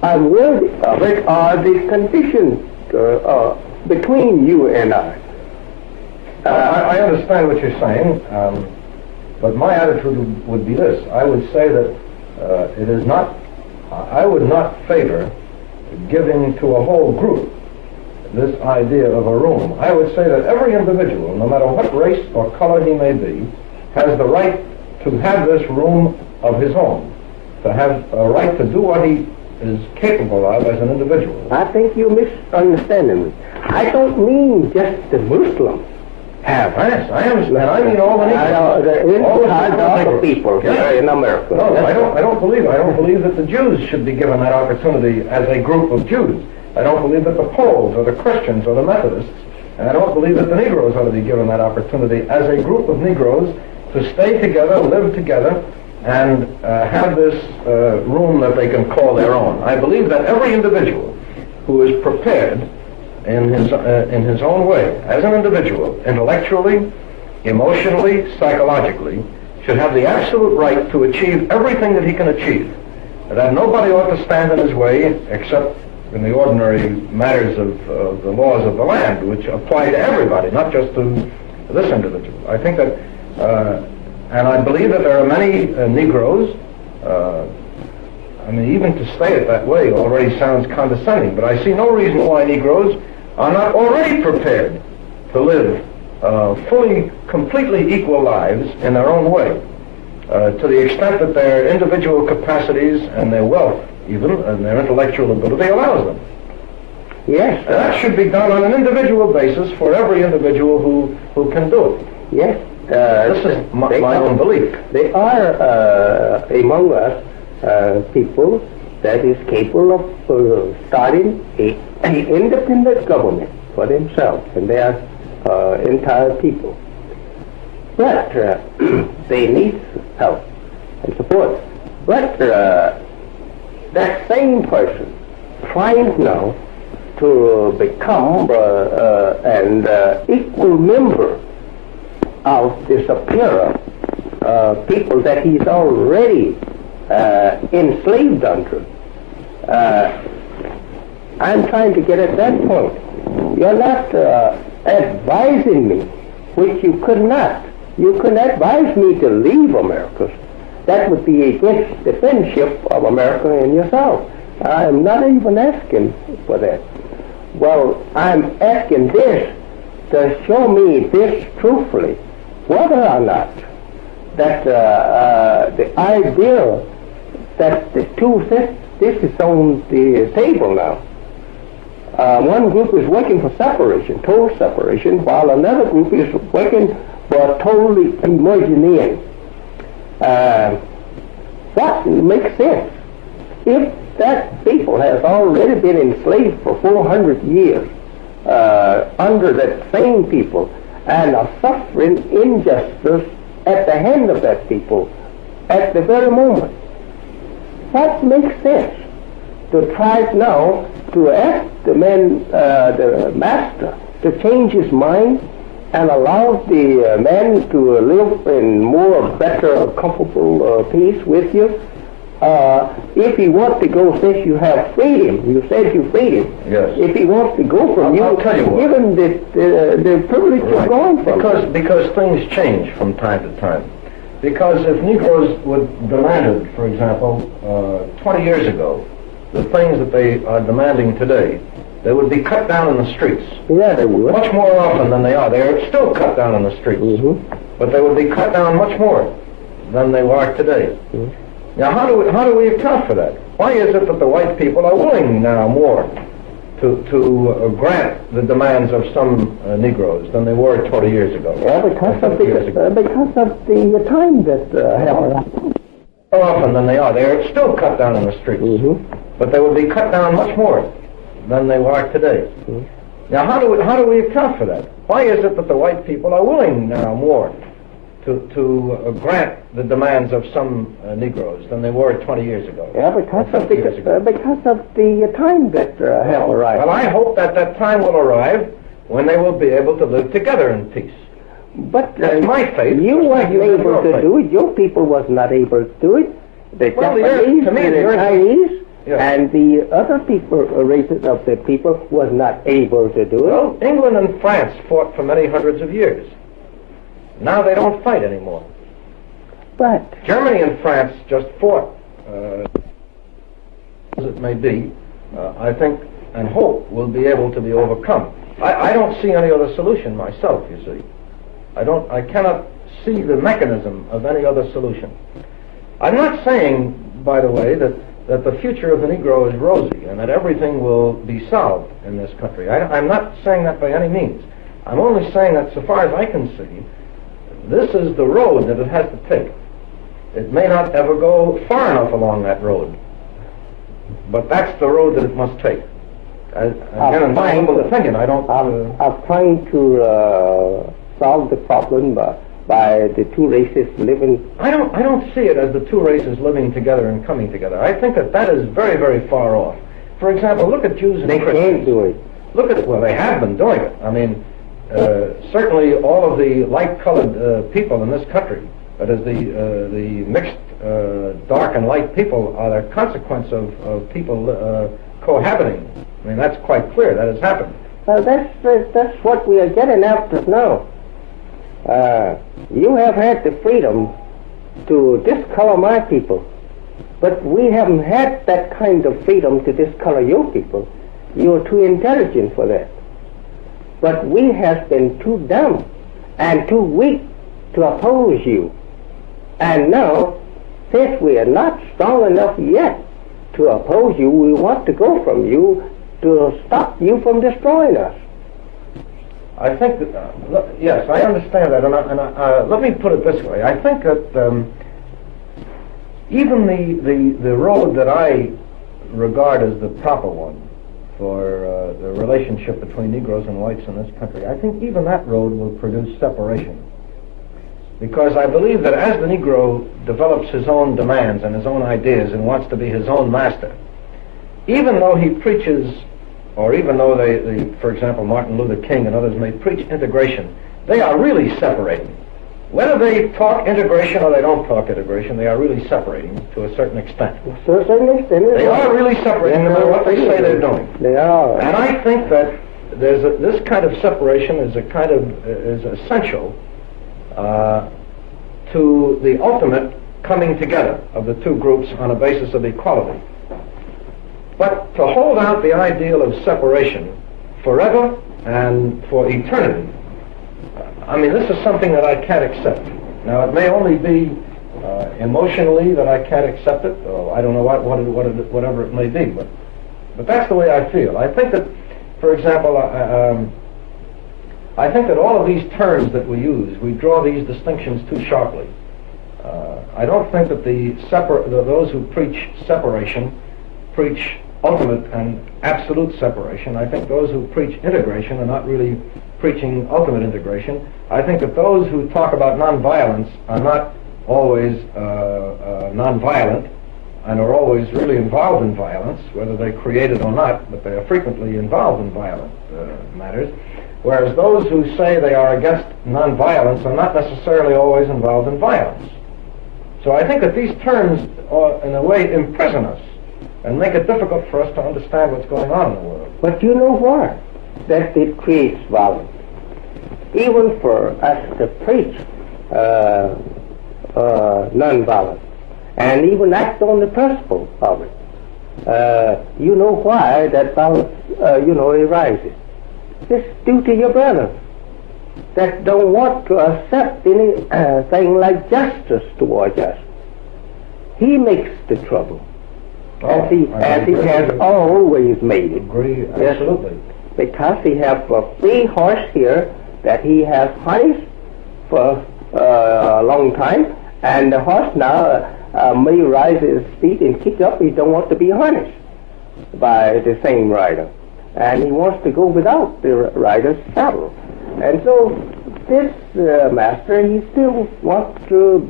I'm worthy of it, or the conditions between you and I. I understand what you're saying, but my attitude would be this. I would say that it is not, I would not favor giving to a whole group this idea of a room. I would say that every individual, no matter what race or color he may be, has the right to have this room of his own, to have a right to do what he is capable of as an individual. I think you're misunderstanding me. I don't mean just the Muslims have. Yes, I understand. I mean all the Negroes. The people here in America. No, I don't believe that the Jews should be given that opportunity as a group of Jews. I don't believe that the Poles or the Christians or the Methodists, and I don't believe that the Negroes ought to be given that opportunity as a group of Negroes to stay together, live together, and have this room that they can call their own. I believe that every individual who is prepared in his own way, as an individual, intellectually, emotionally, psychologically, should have the absolute right to achieve everything that he can achieve. That nobody ought to stand in his way except in the ordinary matters of the laws of the land, which apply to everybody, not just to this individual. I think that, and I believe that there are many Negroes, I mean, even to say it that way already sounds condescending, but I see no reason why Negroes are not already prepared to live fully, completely equal lives in their own way, to the extent that their individual capacities and their wealth, even, and their intellectual ability allows them. Yes. That should be done on an individual basis for every individual who can do it. Yes. This is my own belief. There are among us people that is capable of starting an independent government for themselves and their entire people. But they need help and support. But that same person trying now to become an equal member of the superior people that he's already enslaved under. I'm trying to get at that point. You're not advising me, which you could not. You couldn't advise me to leave America. That would be against the friendship of America and yourself. I'm not even asking for that. Well, I'm asking this to show me this truthfully, whether or not that the idea that the two, this is on the table now. One group is working for separation, total separation, while another group is working for totally merging in. That makes sense. If that people has already been enslaved for 400 years under that same people and are suffering injustice at the hand of that people at the very moment, that makes sense. To try now to ask the man, the master, to change his mind and allow the man to live in more better, comfortable peace with you. If he wants to go, since you have freedom, you said you freedom. Yes. If he wants to go from I'll tell you what. give him the privilege of going from because things change from time to time. Because if Negroes would demanded, for example, 20 years ago, the things that they are demanding today, they would be cut down in the streets. Yeah, they would. Much more often than they are. They are still cut down in the streets. Mm-hmm. But they would be cut down much more than they are today. Mm-hmm. Now, how do we account for that? Why is it that the white people are willing now more to grant the demands of some Negroes than they were 20 years ago? Yeah, because of the time that happened. More often than they are. They are still cut down in the streets. Mm-hmm. But they would be cut down much more than they are today. Mm-hmm. Now, how do we account for that? Why is it that the white people are willing now more to grant the demands of some Negroes than they were 20 years ago? Yeah, because of the time that have arrived. Well, I hope that time will arrive when they will be able to live together in peace. But That's my faith. you wasn't Your able to faith. do it. Your people was not able to do it. The Well, Japanese to me, and the the Chinese Yeah. and the other people, races of the people, was not able to do it. Well, England and France fought for many hundreds of years. Now they don't fight anymore. But Germany and France just fought, as it may be, I think and hope will be able to be overcome. I don't see any other solution myself, you see. I cannot see the mechanism of any other solution. I'm not saying, by the way, that the future of the Negro is rosy and that everything will be solved in this country. I'm not saying that by any means. I'm only saying that so far as I can see, this is the road that it has to take. It may not ever go far enough along that road, but that's the road that it must take. Again, in my humble opinion, I don't... I'm trying to solve the problem by the two races living. I don't see it as the two races living together and coming together. I think that is very, very far off. For example, look at Jews and They Christians. can't do it. Look at, well, they have been doing it. I mean, certainly all of the light-colored people in this country, that is the mixed dark and light people, are the consequence of people cohabiting. I mean, that's quite clear. That has happened. That's what we are getting after now. You have had the freedom to discolor my people, but we haven't had that kind of freedom to discolor your people. You're too intelligent for that. But we have been too dumb and too weak to oppose you. And now, since we are not strong enough yet to oppose you, we want to go from you to stop you from destroying us. I think that, yes, I understand that, and let me put it this way. I think that even the road that I regard as the proper one for the relationship between Negroes and whites in this country, I think even that road will produce separation. Because I believe that as the Negro develops his own demands and his own ideas and wants to be his own master, even though he preaches, or even though for example, Martin Luther King and others may preach integration, they are really separating. Whether they talk integration or they don't talk integration, they are really separating to a certain extent. To a certain extent, they are really separating no matter what they say they're doing. They are. And I think that this kind of separation is essential to the ultimate coming together of the two groups on a basis of equality. But to hold out the ideal of separation forever and for eternity, I mean, this is something that I can't accept. Now, it may only be emotionally that I can't accept it, or I don't know whatever it may be, but that's the way I feel. I think that, for example, I think that all of these terms that we use, we draw these distinctions too sharply. I don't think that those who preach separation preach ultimate and absolute separation. I think those who preach integration are not really preaching ultimate integration. I think that those who talk about nonviolence are not always nonviolent and are always really involved in violence, whether they create it or not, but they are frequently involved in violent matters. Whereas those who say they are against nonviolence are not necessarily always involved in violence. So I think that these terms, in a way, imprison us and make it difficult for us to understand what's going on in the world. But you know what? That it creates violence. Even for us to preach nonviolence and even act on the principle of it, you know why that violence, arises. It's due to your brother that don't want to accept anything like justice towards us. He makes the trouble. As he has always made it. Agree, absolutely. Yes, because he has a free horse here that he has harnessed for a long time, and the horse now may rise his feet and kick up. He don't want to be harnessed by the same rider, and he wants to go without the rider's saddle. And so this master, he still wants to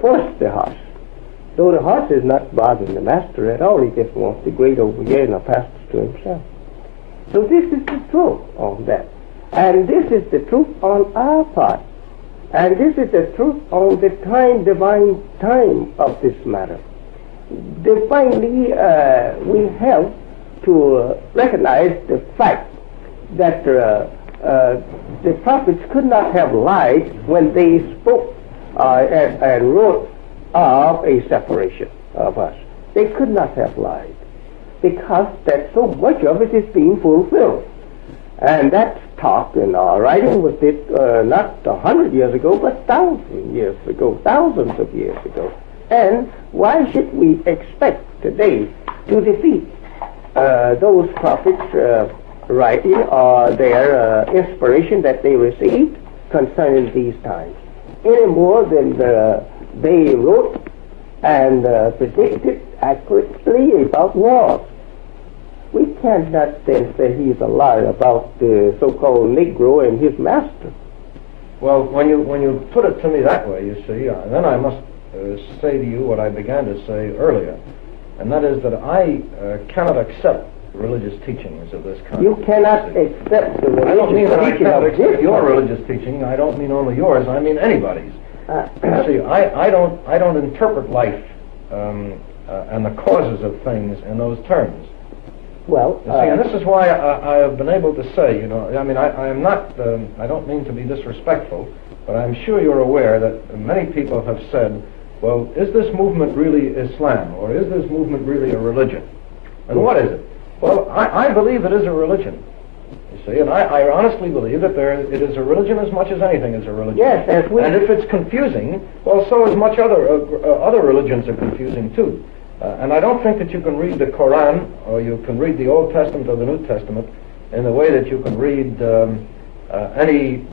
force the horse. Though the horse is not bothering the master at all, he just wants to grade over here and pass it to himself. So this is the truth on that. And this is the truth on our part. And this is the truth on the divine time of this matter. Divinely, we have to recognize the fact that the prophets could not have lied when they spoke and wrote of a separation of us. They could not have lied, because that so much of it is being fulfilled. And that talk in our writing was it not 100 years ago, but 1,000 years ago, thousands of years ago. And why should we expect today to defeat those prophets' writing or their inspiration that they received concerning these times, any more than they wrote and predicted accurately about wars? We cannot then say he's a liar about the so-called Negro and his master. Well, when you put it to me that way, you see, then I must say to you what I began to say earlier, and that is that I cannot accept religious teachings of this kind. You cannot accept the religious teaching. I don't mean that I cannot accept your kind. religious teaching. I don't mean only yours. I mean anybody's. See, I don't interpret life and the causes of things in those terms. Well, you see, and this is why I have been able to say, I mean, I am not, I don't mean to be disrespectful, but I'm sure you're aware that many people have said, well, is this movement really Islam, or is this movement really a religion? And what is it? Well, I believe it is a religion. You see, and I honestly believe that it is a religion as much as anything is a religion. Yes, and if it's confusing, well, so is much other religions are confusing too. And I don't think that you can read the Quran, or you can read the Old Testament or the New Testament in the way that you can read any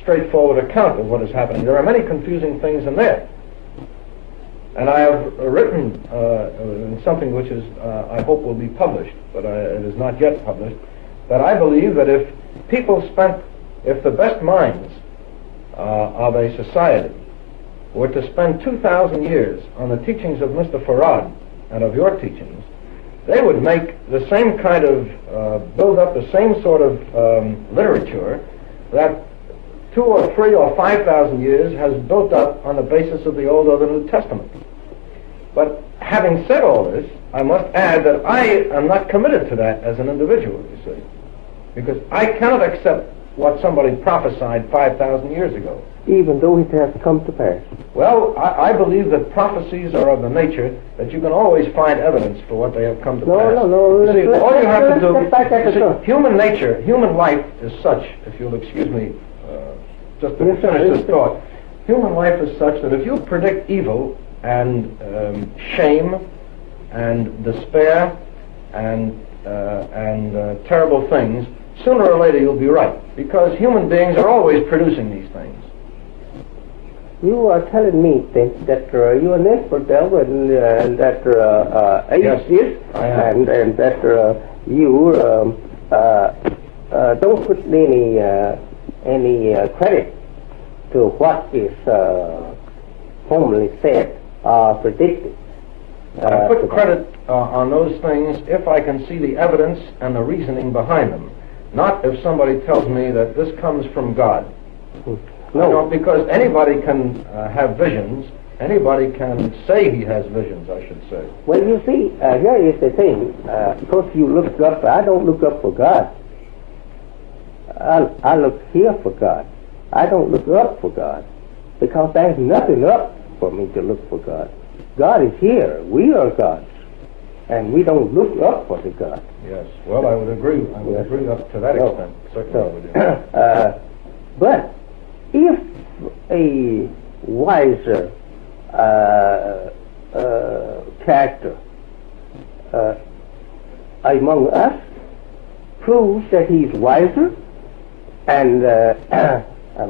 straightforward account of what is happening. There are many confusing things in there. And I have written in something which is, I hope will be published, but it is not yet published, that I believe that if the best minds of a society were to spend 2,000 years on the teachings of Mr. Farad and of your teachings, they would make the same kind of, build up the same sort of literature that 2 or 3 or 5,000 years has built up on the basis of the Old or the New Testament. But having said all this, I must add that I am not committed to that as an individual, you see, because I cannot accept what somebody prophesied 5,000 years ago. Even though it has come to pass. Well, I believe that prophecies are of the nature that you can always find evidence for what they have come to pass. No. You see, all you have to do, you see, human nature, human life is such, if you'll excuse me, just to finish this thought, human life is such that if you predict evil and shame and despair and terrible things, sooner or later you'll be right, because human beings are always producing these things. You are telling me that you are an infidel and that atheist, yes, I am. and that you don't put any credit to what is formally said or predicted. I put credit on those things if I can see the evidence and the reasoning behind them, not if somebody tells me that this comes from God. No, because anybody can have visions. Anybody can say he has visions, I should say. Well, you see, here is the thing. Because you look up, I don't look up for God. I look here for God. I don't look up for God, because there's nothing up for me to look for God. God is here. We are gods, and we don't look up for the God. Yes. Well, I would agree. I would agree up to that extent. Certainly, I would. But if a wiser character among us proves that he's wiser and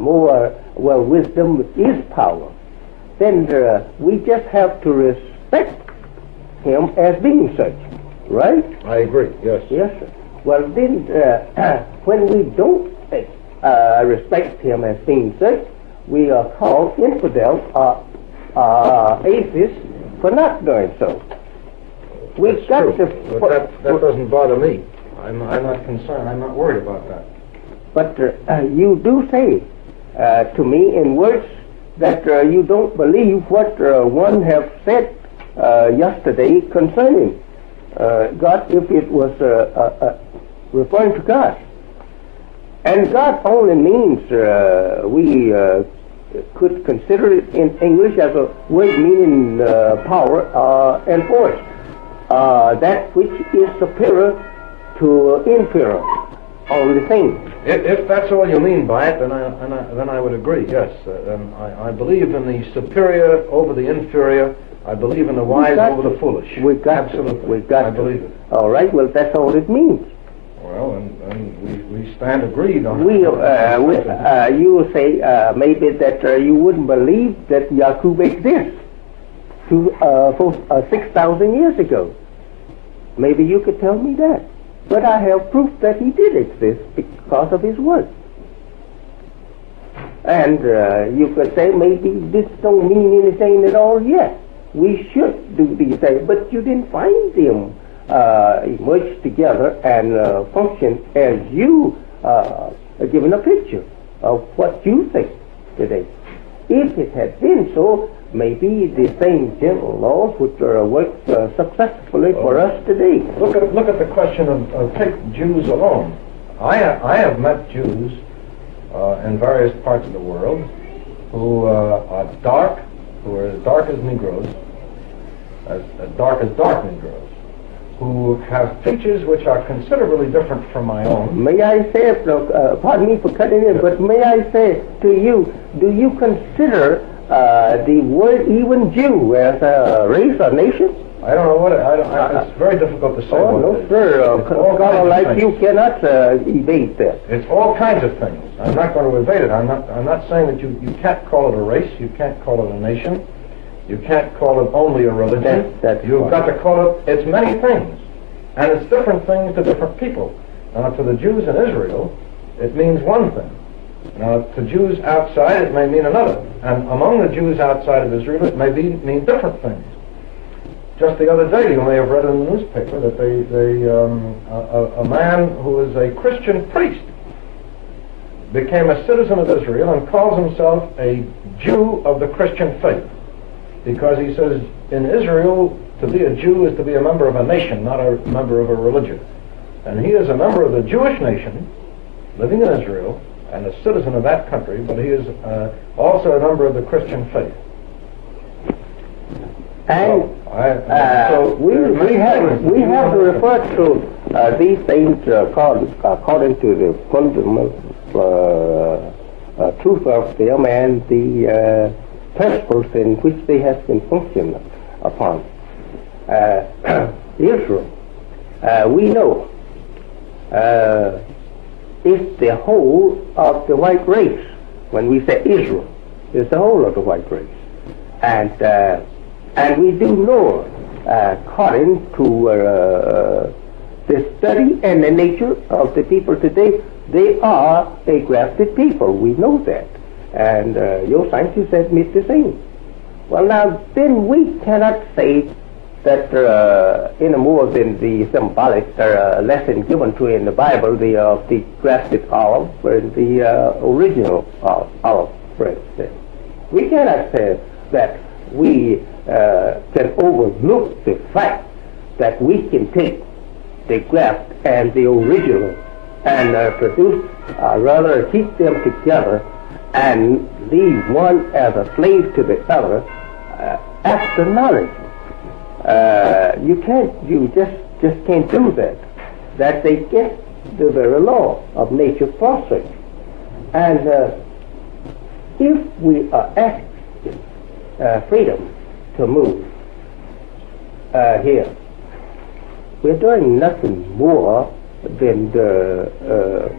more, well, wisdom is power, then we just have to respect him as being such, right? I agree, yes. Yes, sir. Well, then, when we don't respect him as being such, we are called infidels or atheists for not doing so. That's true. But that doesn't bother me. I'm not concerned. I'm not worried about that. But you do say to me in words that you don't believe what one have said yesterday concerning God, if it was referring to God. And God only means, we could consider it in English as a word meaning power and force. That which is superior to inferior, all the same. If that's all you mean by it, then I would agree, yes. I believe in the superior over the inferior. I believe in the wise over the foolish. Absolutely. I believe it. All right, well, that's all it means. Well, and we stand agreed on that. You will say maybe that you wouldn't believe that Yaqub exists 6,000 years ago. Maybe you could tell me that. But I have proof that he did exist because of his work. And you could say maybe this don't mean anything at all yet. We should do these things, but you didn't find them merge together and function as you are given a picture of what you think today. If it had been so, maybe the same general laws would work successfully for us today. Look at the question of take Jews alone. I have met Jews in various parts of the world who are dark, who are as dark as Negroes, as dark Negroes, who have features which are considerably different from my own. May I say, pardon me for cutting in, but may I say to you, do you consider the word even Jew as a race or nation? I don't know what it's very difficult to say. Oh, no, sir. A scholar like you cannot evade that. It's all kinds of things. I'm not going to evade it. I'm not saying that you can't call it a race. You can't call it a nation. You can't call it only a religion. You've got to call it, it's many things. And it's different things to different people. Now, to the Jews in Israel, it means one thing. Now, to Jews outside, it may mean another. And among the Jews outside of Israel, it may mean different things. Just the other day, you may have read in the newspaper that a man who is a Christian priest became a citizen of Israel and calls himself a Jew of the Christian faith, because he says in Israel to be a Jew is to be a member of a nation, not a member of a religion. And he is a member of the Jewish nation, living in Israel, and a citizen of that country, but he is also a member of the Christian faith. And we have to refer to these things according to the fundamental truth of them and the principles in which they have been functioned upon. Israel, we know, is the whole of the white race. When we say Israel, it's the whole of the white race. And we do know, according to the study and the nature of the people today, they are a grafted people. We know that. And your scientists admit the same. Well, now, then we cannot say that any more than the symbolic lesson given to in the Bible, the grafted olive and the original olive branch. We cannot say that we can overlook the fact that we can take the graft and the original and produce, rather keep them together and leave one as a slave to the other after knowledge. You just can't do that. That's against the very law of nature forcing. And if we are asked freedom to move here, we're doing nothing more than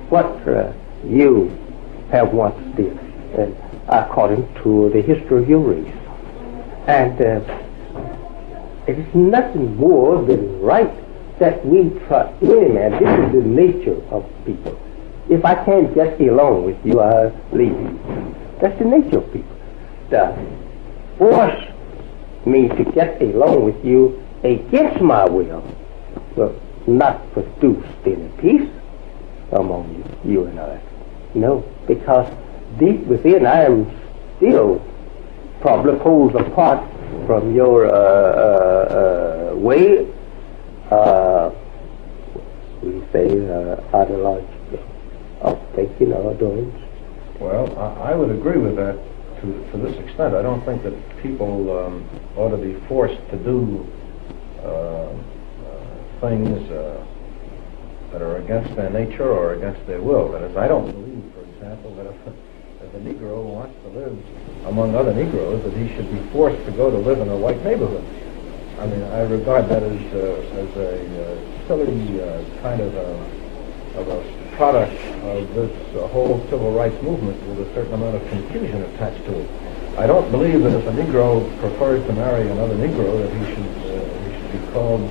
what you have once did, and according to the history of your race. And it is nothing more than right that we trust any man. This is the nature of people. If I can't get along with you, I'll leave you. That's the nature of people. To force me to get along with you against my will will not produce any peace among you and I. No, because deep within I am still probably poles apart from your way, we say, ideology of thinking or doing. Well, I would agree with that to this extent. I don't think that people ought to be forced to do things that are against their nature or against their will. That is, I don't believe, for example, that if a Negro wants to live among other Negroes, that he should be forced to go to live in a white neighborhood. I mean, I regard that as a silly kind of a product of this whole civil rights movement with a certain amount of confusion attached to it. I don't believe that if a Negro prefers to marry another Negro that he should be called,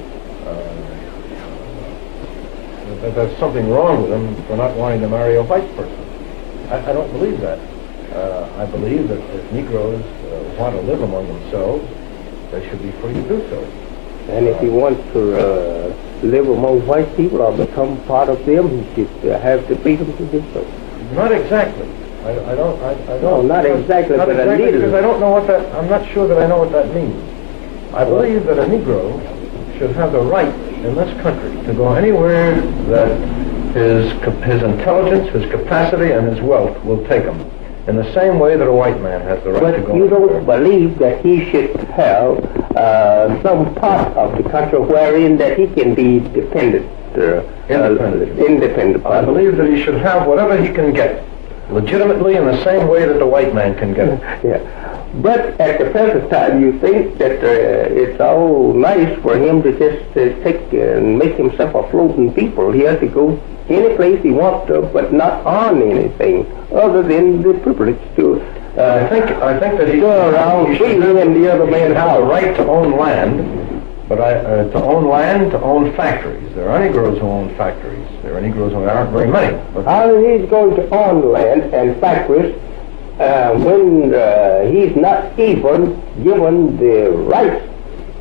that there's something wrong with him for not wanting to marry a white person. I don't believe that. I believe that if Negroes want to live among themselves, they should be free to do so. And if he wants to live among white people or become part of them, he should have the freedom to do so. Not exactly. I don't. No, not exactly, not but exactly, a little. because I don't know what that. I'm not sure that I know what that means. I believe that a Negro should have the right in this country to go anywhere that his intelligence, his capacity, and his wealth will take him, in the same way that a white man has the right to go. But you don't believe that he should have some part of the country wherein that he can be dependent, independent. I believe that he should have whatever he can get, legitimately, in the same way that the white man can get it. Yeah. But at the present time, you think that it's all nice for him to just take and make himself a floating people. He has to go any place he wants to, but not on anything other than the privilege to. I think that he go around freely in the other man's house. The right to own land, but to own factories. There are Negroes who own factories. There are Negroes who aren't very many. But how he's going to own land and factories when he's not even given the rights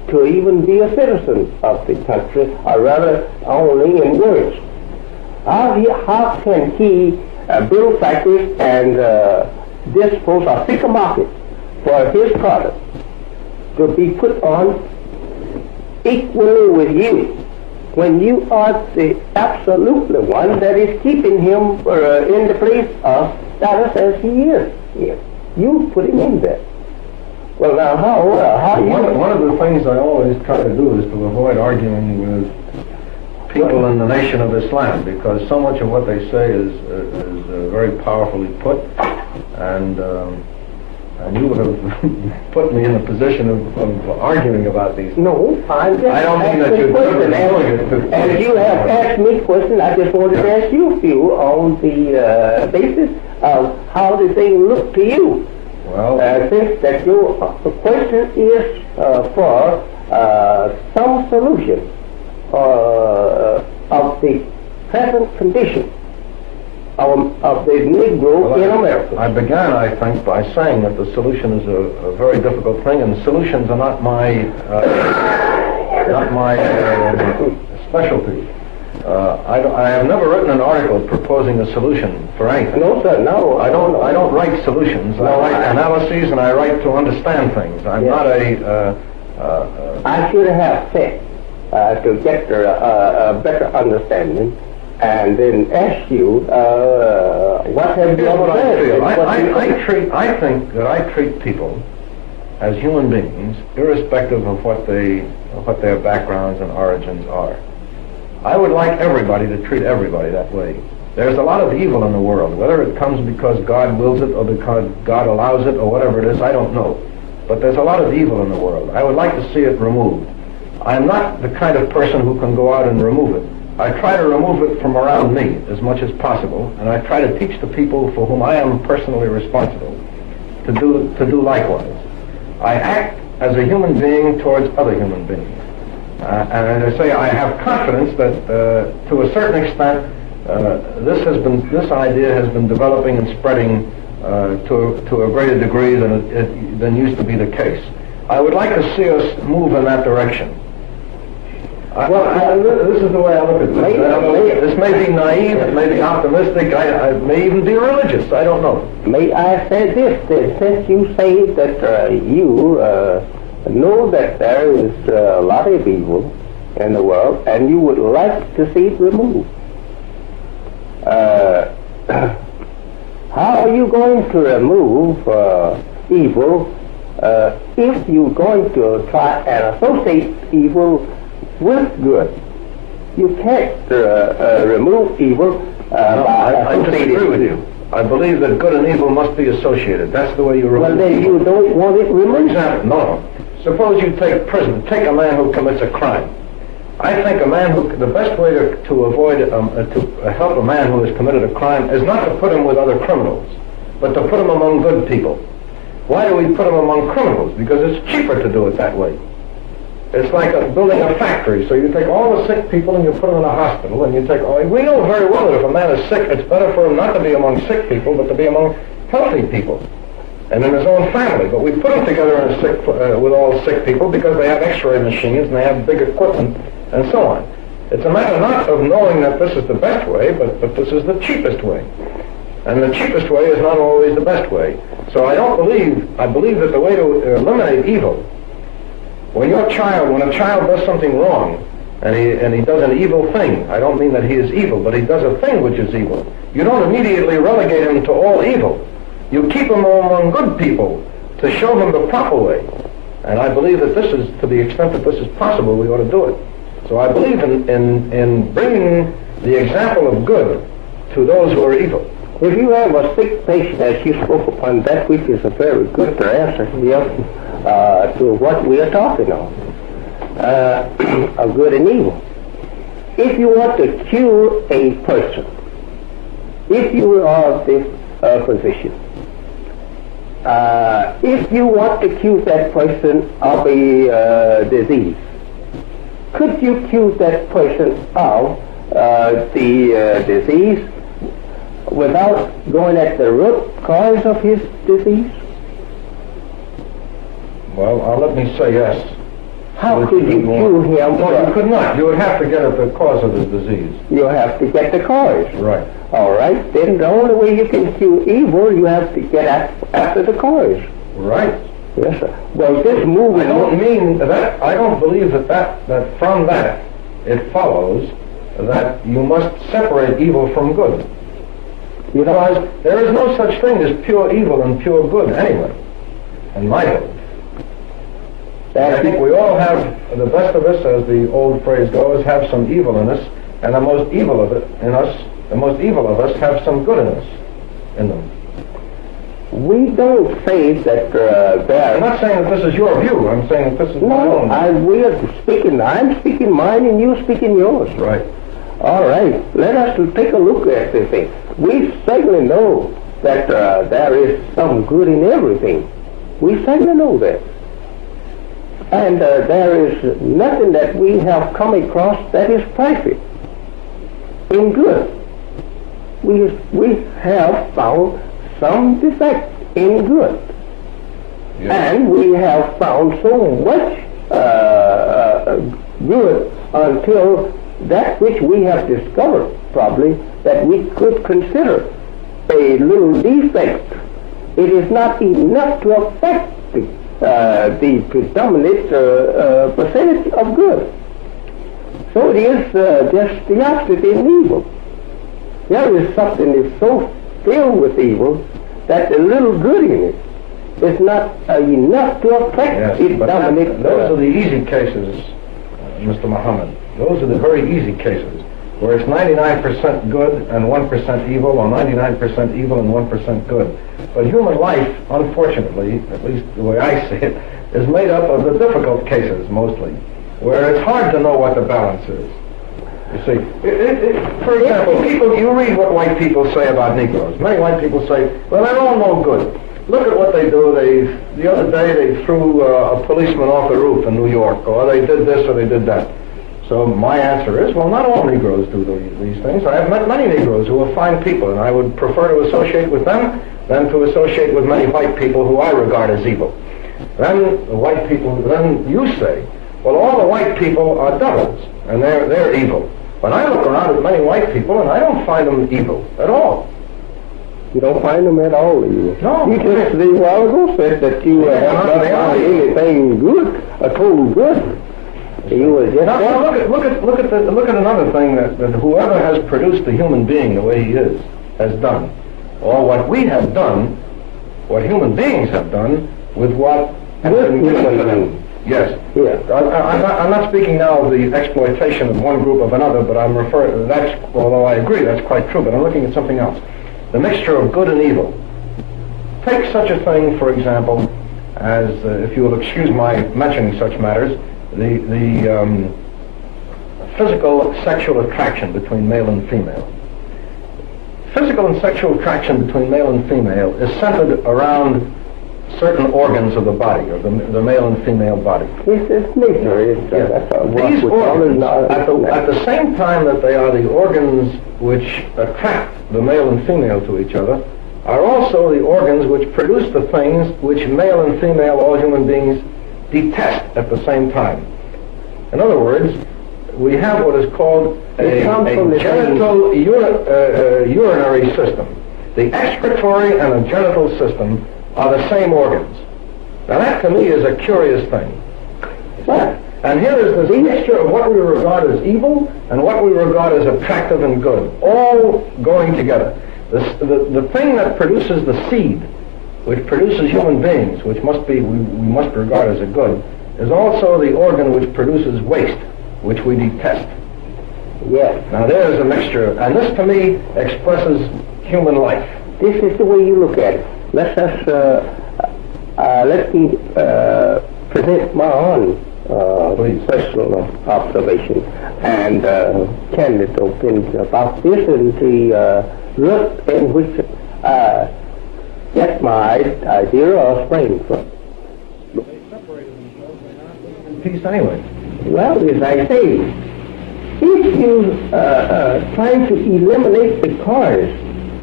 to even be a citizen of the country, or rather only in words. How can he build factories and dispose or seek a market for his product to be put on equally with you, when you are the absolutely one that is keeping him in the place of status as he is here? You put him in there. Well, now, how one of the things I always try to do is to avoid arguing with people in the Nation of Islam, because so much of what they say is very powerfully put, and you would have put me in a position of arguing about these. No, I don't mean that you're doing it. As you have asked me questions, I just wanted to ask you a few on the basis of how the thing looked to you. Well, since that your question is for some solution of the present condition of the Negro in America. I began, I think, by saying that the solution is a very difficult thing, and solutions are not my specialty. I have never written an article proposing a solution for anything. No, sir, no. I don't write solutions. No, I write analyses, and I write to understand things. I'm not a... I should have said to get a better understanding, and then ask you what have you understood. I think that I treat people as human beings, irrespective of what their backgrounds and origins are. I would like everybody to treat everybody that way. There's a lot of evil in the world. Whether it comes because God wills it or because God allows it or whatever it is, I don't know. But there's a lot of evil in the world. I would like to see it removed. I'm not the kind of person who can go out and remove it. I try to remove it from around me as much as possible, and I try to teach the people for whom I am personally responsible to do likewise. I act as a human being towards other human beings. And as I say, I have confidence that to a certain extent this idea has been developing and spreading to a greater degree than used to be the case. I would like to see us move in that direction. This is the way I look at this. This may be naive, it may be optimistic, I may even be religious, I don't know. May I say this, that since you say that you know that there is a lot of evil in the world, and you would like to see it removed, how are you going to remove evil if you're going to try and associate evil with good? You can't remove evil I disagree with you. I believe that good and evil must be associated. That's the way you remove. Well, then you don't want it removed. For example, no. Suppose you take prison. Take a man who commits a crime. I think the best way to avoid to help a man who has committed a crime is not to put him with other criminals, but to put him among good people. Why do we put him among criminals? Because it's cheaper to do it that way. It's like building a factory. So you take all the sick people and you put them in a hospital, and you take. We know very well that if a man is sick, it's better for him not to be among sick people, but to be among healthy people, and in his own family. But we put him together in with all sick people because they have X-ray machines and they have big equipment and so on. It's a matter not of knowing that this is the best way, but this is the cheapest way, and the cheapest way is not always the best way. So I believe that the way to eliminate evil. When a child does something wrong, and he does an evil thing, I don't mean that he is evil, but he does a thing which is evil, you don't immediately relegate him to all evil. You keep him among good people to show him the proper way. And I believe that this is, to the extent that this is possible, we ought to do it. So I believe in bringing the example of good to those who are evil. If you have a sick patient, as you spoke upon, that which is a very good answer to what we are talking on, of good and evil. If you want to cure a person, if you are this physician, if you want to cure that person of a disease, could you cure that person of the disease without going at the root cause of his disease? Well, let me say yes. How could you cure him? No, you could not. You would have to get at the cause of his disease. You have to get the cause. Right. All right. Then the only way you can cure evil, you have to get after the cause. Right. Yes, sir. Well, this movement... I don't mean that, I don't believe that from that it follows that you must separate evil from good. Because there is no such thing as pure evil and pure good anyway, in my belief. I think we all have, the best of us, as the old phrase goes, have some evil in us, and the most evil of us have some good in them. We don't say that there... I'm not saying that this is your view. I'm saying that this is my own. I'm speaking mine and you're speaking yours. Right. All right. Let us take a look at this thing. We certainly know that there is some good in everything. We certainly know that. And there is nothing that we have come across that is perfect in good. We have found some defect in good. Yes. And we have found so much good until that which we have discovered, probably, that we could consider a little defect. It is not enough to affect the predominant percentage of good. So it is just the opposite in evil. There is something that is so filled with evil that the little good in it is not enough to affect its dominant. Those are the easy cases, Mr. Muhammad. Those are the very easy cases, where it's 99% good and 1% evil, or 99% evil and 1% good. But human life, unfortunately, at least the way I see it, is made up of the difficult cases mostly, where it's hard to know what the balance is. You see, for example, you read what white people say about Negroes. Many white people say, well, they're all no good. Look at what they do. The other day they threw a policeman off the roof in New York, or they did this or they did that. So my answer is, well, not all Negroes do these things. I have met many Negroes who are fine people, and I would prefer to associate with them than to associate with many white people who I regard as evil. Then you say, well, all the white people are devils, and they're evil. But I look around at many white people, and I don't find them evil at all. You don't find them at all evil? No. You just a while ago said that you have not found anything good, a total good. You were just look at another thing that whoever has produced the human being the way he is has done, or what we have done, what human beings have done with what has been given to them. Yes. Yeah. I'm not speaking now of the exploitation of one group of another, but I'm referring to that's, although I agree that's quite true, but I'm looking at something else. The mixture of good and evil. Take such a thing, for example, as, if you will excuse my mentioning such matters, the physical sexual attraction between male and female. Physical and sexual attraction between male and female is centered around certain organs of the body, or the male and female body. Yes, it's nature. These organs, at the same time that they are the organs which attract the male and female to each other, are also the organs which produce the things which male and female, all human beings, detest at the same time. In other words, we have what is called a genital urinary system. The excretory and the genital system are the same organs. Now that to me is a curious thing. What? And here is this mixture of what we regard as evil and what we regard as attractive and good, all going together. The thing that produces the seed, which produces human beings, which we must regard as a good, is also the organ which produces waste, which we detest. Yes. Now there's a mixture, and this to me expresses human life. This is the way you look at it. Let me present my own personal observation and candid opinion about this and the root in which that's my idea of sprang from. They separated themselves, they're not living in peace anyway. Well, as I say, if you try to eliminate the cause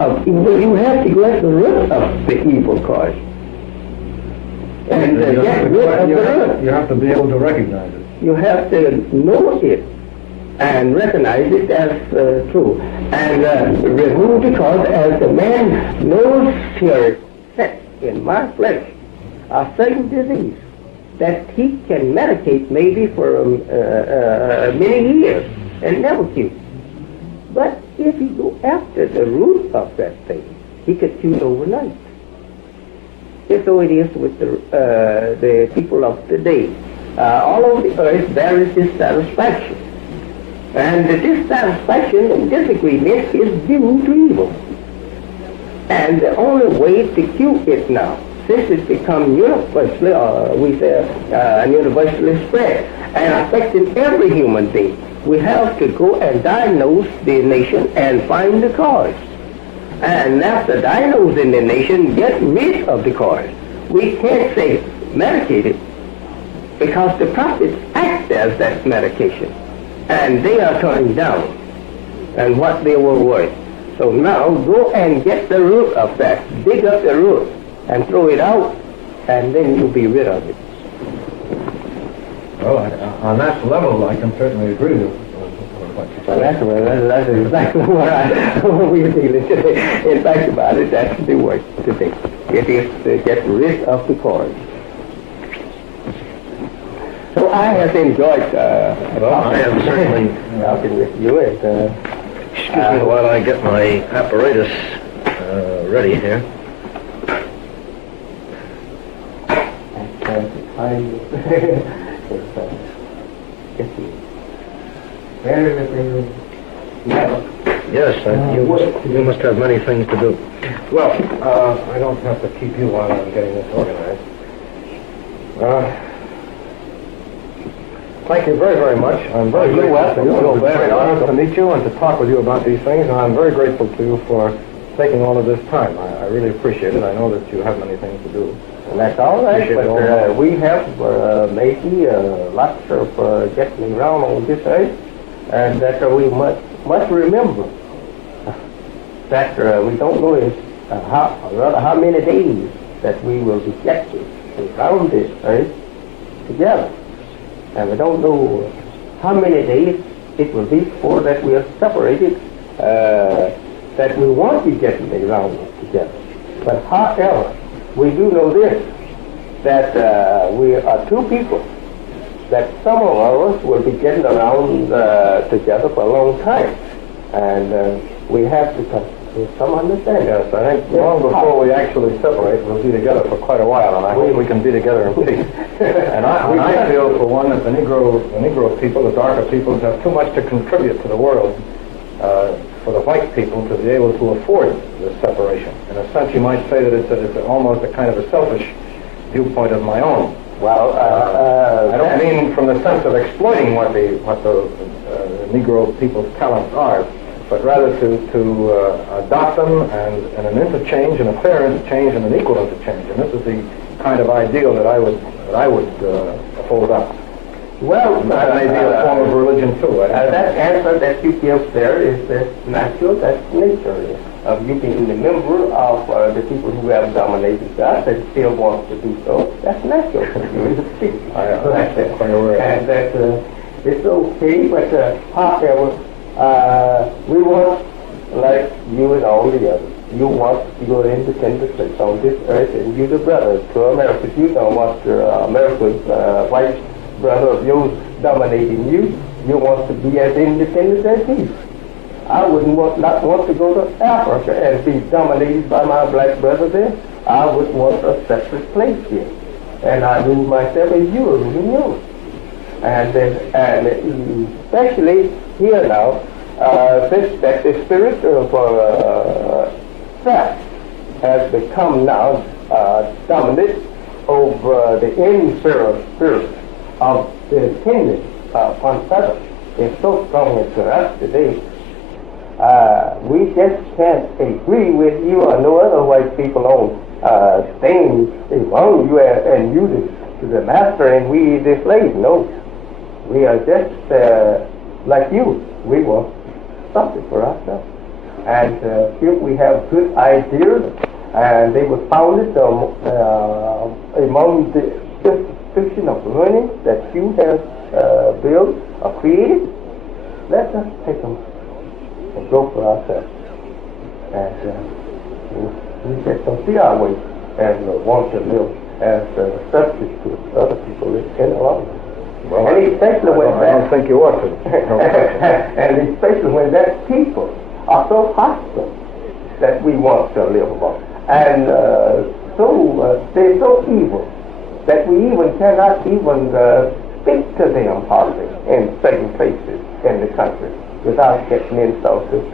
of evil, you have to go at the root of the evil cause. and get rid of the root. You have to be able to recognize it. You have to know it and recognize it as true. And remove the cause as the man knows here set in my flesh a certain disease that he can medicate maybe for many years and never cure. But if he go after the root of that thing, he could cure overnight. And so it is with the people of today. All over the earth there is dissatisfaction. And the dissatisfaction and disagreement is due to evil. And the only way to cure it now, since it's become universally, universally spread and affecting every human being, we have to go and diagnose the nation and find the cause. And after diagnosing the nation, get rid of the cause. We can't say medicate it, because the prophets act as that medication, and they are turning down and what they were worth. So now go and get the root of that, dig up the root and throw it out, and then you'll be rid of it. Well, on that level, I can certainly agree with what you Well, that's exactly what we're dealing today. In fact about it, that's the work today. It is to get rid of the cause. So I have enjoyed I am certainly talking with you. And, excuse me while I get my apparatus ready here. Yes, you must have many things to do. Well, I don't have to keep you while I'm getting this organized. Thank you very, very much. I'm very honored to meet you and to talk with you about these things, and I'm very grateful to you for taking all of this time. I really appreciate it. I know that you have many things to do. And that's all right, but we have maybe lots of getting around on this earth, and that we must remember that we don't know how many days that we will be getting around this earth together. And we don't know how many days it will be before that we are separated, that we won't be getting around together. But however, we do know this, that we are two people, that some of us will be getting around together for a long time. And we have to come to some understanding. Yes, I think long before we actually separate, we'll be together for quite a while, and I hope we can be together in peace. And I feel, for one, that the Negro people, the darker peoples, have too much to contribute to the world for the white people to be able to afford this separation. In a sense, you might say that it's almost a kind of a selfish viewpoint of my own. Well, I don't mean from the sense of exploiting what the Negro people's talents are, but rather to adopt them and an interchange, and a fair interchange, and an equal interchange. And this is the kind of ideal that I would hold up. Well, that may be a form of religion too. That answer that you give there is natural. That's nature of you being a member of the people who have dominated us and still want to do so. That's natural for you to speak. I'm quite aware. And that it's okay, but however, we want, like you and all the others, you want your independent place on this earth, and you the brothers to America. You don't want America's white brother of yours dominating you. You want to be as independent as he. I wouldn't not want to go to Africa and be dominated by my black brother there. I would want a separate place here. And I rule myself as you are ruling yours. And especially here now, since that the spirit of theft has become now dominant over the inferior spirit of the kingdom upon others. It's so strong into us today. We just can't agree with you or no other white people on things among you and you the master and we the slave. No. We are just like you. We want something for ourselves. And if we have good ideas And they were founded among the institution of learning that you have built or created. Let us take them and go for ourselves. And we just don't see our way and want to live as a substitute to other people in the long run. Well, and especially when I don't think you ought to. and especially when that people are so hostile that we want to live among. And they're so evil that we even cannot even speak to them hardly in certain places in the country without getting insulted,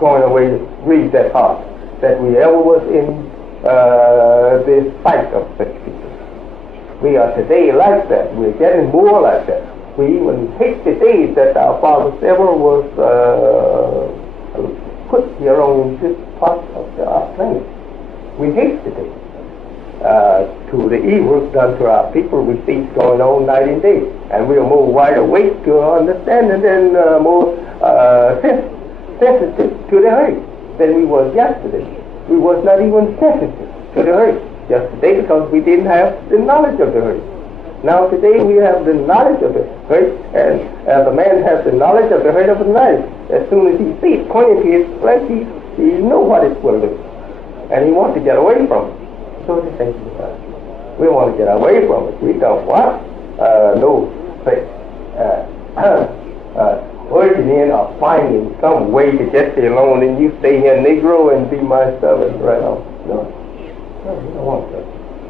going away to grieve that heart that we ever was in the sight of such people. We are today like that. We're getting more like that. We even hate the days that our fathers ever was put here on this part of our planet. We hate the day. To the evils done to our people, we see it going on night and day. And we are more wide awake to understand and then more sensitive to the hurt than we was yesterday. We was not even sensitive to the hurt yesterday because we didn't have the knowledge of the hurt. Now today we have the knowledge of the hurt, and as a man has the knowledge of the hurt of a knife, as soon as he sees it pointing to his flesh, he knows what it will do. And he wants to get away from it. So the same with us. We want to get away from it. We don't want urging in or finding some way to get you alone and you stay here Negro and be my servant right now. No, we don't want that.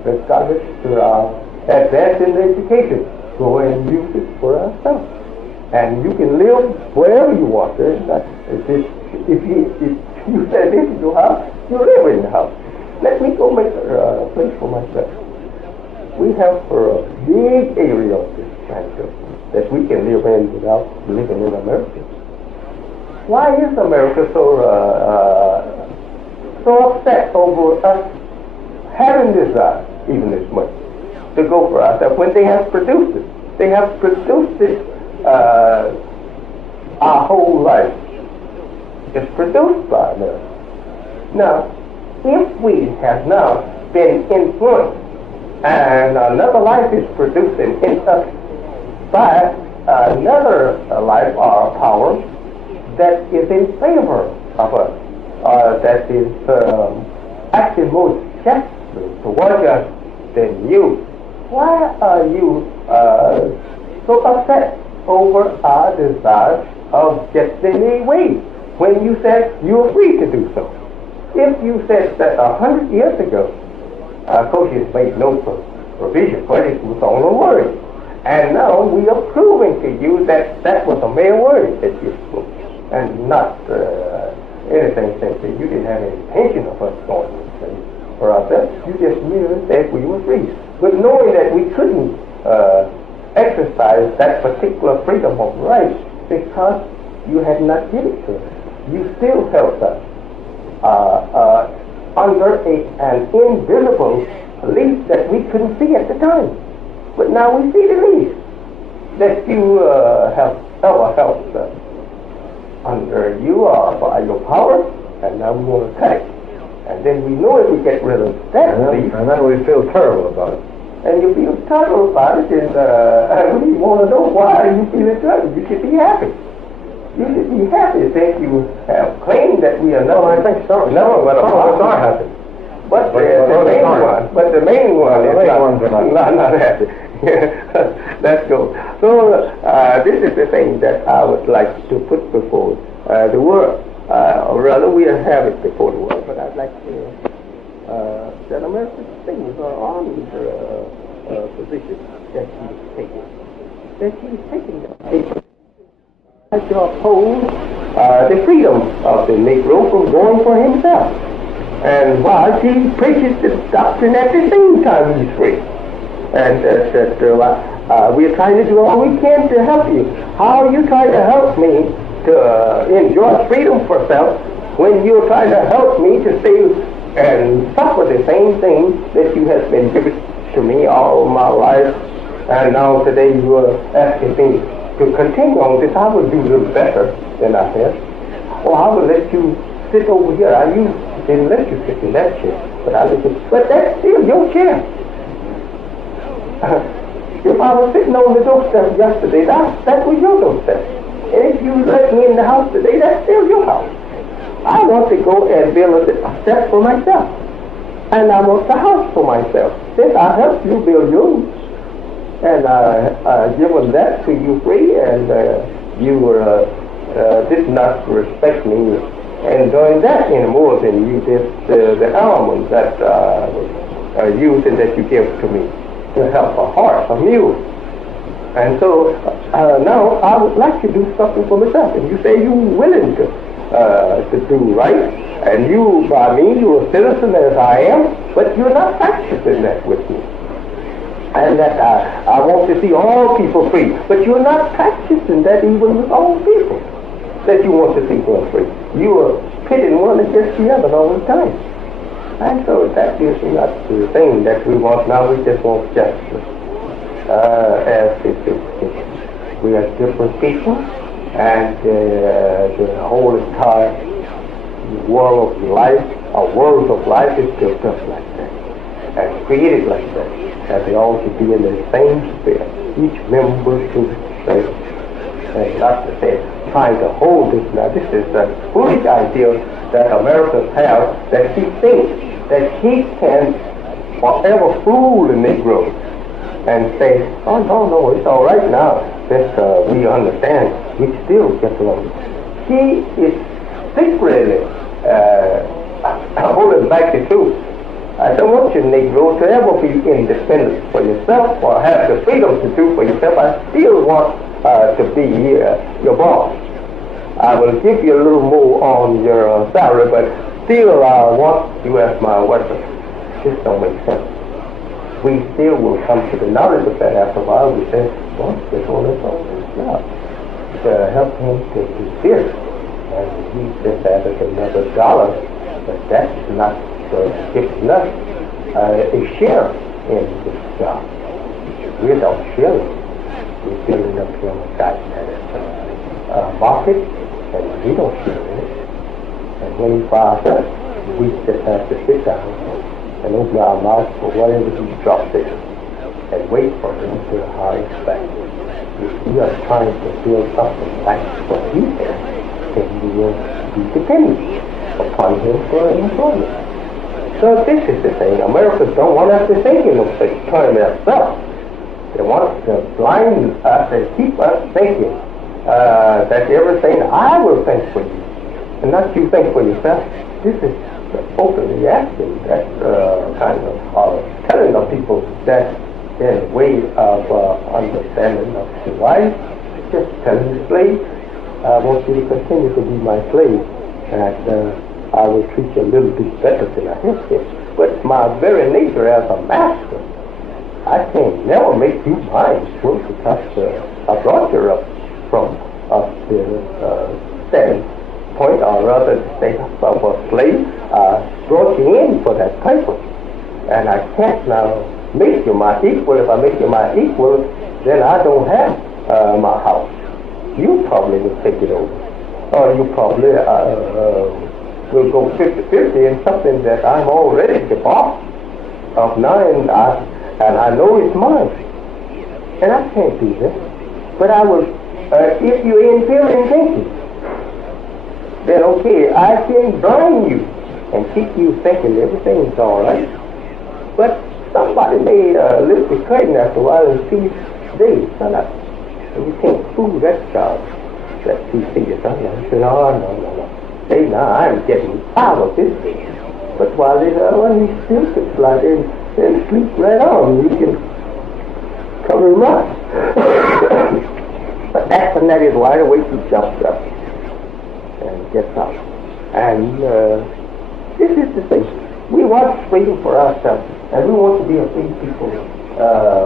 Regardless to our advance in education, go and use it for ourselves. And you can live wherever you want. If you say this is your house, you live in the house. Let me go make a place for myself. We have for a big area of this country that we can live in without living in America. Why is America so upset over us having desire even this much to go for ourselves when they have produced it? They have produced it our whole life. It's produced by America. Now, if we have now been influenced and another life is producing in us by another life or power that is in favor of us, that is acting more justly towards us than you, why are you so upset over our desire of getting away when you said you were free to do so? If you said that 100 years ago, coaches made no provision for it, it was only a word. And now we are proving to you that that was a mere word that you spoke, and not anything since you didn't have any intention of us going for ourselves. You just merely said we were free. But knowing that we couldn't exercise that particular freedom of right because you had not given it to us, you still held us under an invisible leaf that we couldn't see at the time. But now we see the leaf that you have ever held under you or by your power, and now we want to cut it. And then we know if we get rid of that leaf. And then we feel terrible about it. And you feel terrible about it, and we want to know why you feel terrible. You should be happy. You should be happy since you have claimed that we are not. I think so. No, but of course are happy. But the main one is not happy. Let's go. So this is the thing that I would like to put before the world. Or rather, we have it before the world, but I'd like to that American things are on the position that she's taking. That she's taking to oppose the freedom of the Negro from going for himself. And while she preaches the doctrine at the same time he's free. And we're trying to do all we can to help you. How are you trying to help me to enjoy freedom for self when you're trying to help me to stay and suffer the same thing that you have been giving to me all my life? And now today you are asking me to continue on this. I would do a little better than I have. Or I will let you sit over here. Are you didn't let you sit in that chair, but I let you. But that's still your chair. If I was sitting on the doorstep yesterday, that was your doorstep. And if you let me in the house today, that's still your house. I want to go and build a step for myself. And I want the house for myself. Then I help you build yours. And I given that to you free, and you did not respect me and doing that any more than you did the almonds that are used and that you give to me to help a horse, a mule. And so now I would like to do something for myself. And you say you're willing to do right, and you, by me, you're a citizen as I am, but you're not practicing that with me. And that I want to see all people free, but you're not practicing that even with all people that you want to see them free. You are pitting one against the other all the time. And so that is not the thing that we want now. We just want justice. We are different people, and the whole entire world of life, our world of life is built up like that, and created like that, and they all should be in the same spirit, each member to the same. And Dr. said, trying to hold this now, this is a foolish idea that Americans have, that he thinks that he can forever fool the Negro and say, oh, no, it's all right now that we understand, we still get along. He is secretly holding back the truth. I don't want you, Negro, to ever be independent for yourself or have the freedom to do for yourself. I still want to be your boss. I will give you a little more on your salary, but still I want you as my worker. This don't make sense. We still will come to the knowledge of that after a while. We say, well, this one is on his job. To help him to do this. And he just added another $1, but that's not giving us a share in this job. We don't share it. We're building up here on the side that is market, and we don't share in it. And when he fires us, we just have to sit down and open our mouth for whatever he drops it and wait for him to hire us back. If we are trying to build something like what he has, then we will be dependent upon him for employment. So this is the thing. Americans don't want us to think in such terms ourselves. They want to blind us and keep us thinking that everything I will think for you, and not you think for yourself. This is openly asking that kind of telling of people that their way of understanding of the life, just telling the slave, I want you to continue to be my slave, and I will treat you a little bit better than I have been. But my very nature as a master, I can never make you mine, because I brought you up from the standpoint, or rather the state of a slave. I brought you in for that purpose, and I can't now make you my equal. If I make you my equal, then I don't have my house. You probably will take it over, or you probably will go 50-50 in something that I'm already the boss of now, and I know it's mine, and I can't do that. But I will, if you're inferior thinking, then okay, I can blind you and keep you thinking everything's all right. But somebody may lift the curtain after a while and see they son up. And you can't fool that child that you see your son. I said, oh, no. Say, now I'm getting out of this thing. But while the other one, he still could slide in and sleep right on. You can cover him up. But that's when that is wide awake, he jumps up and gets up. And this is the thing. We want freedom for ourselves, and we want to be a free people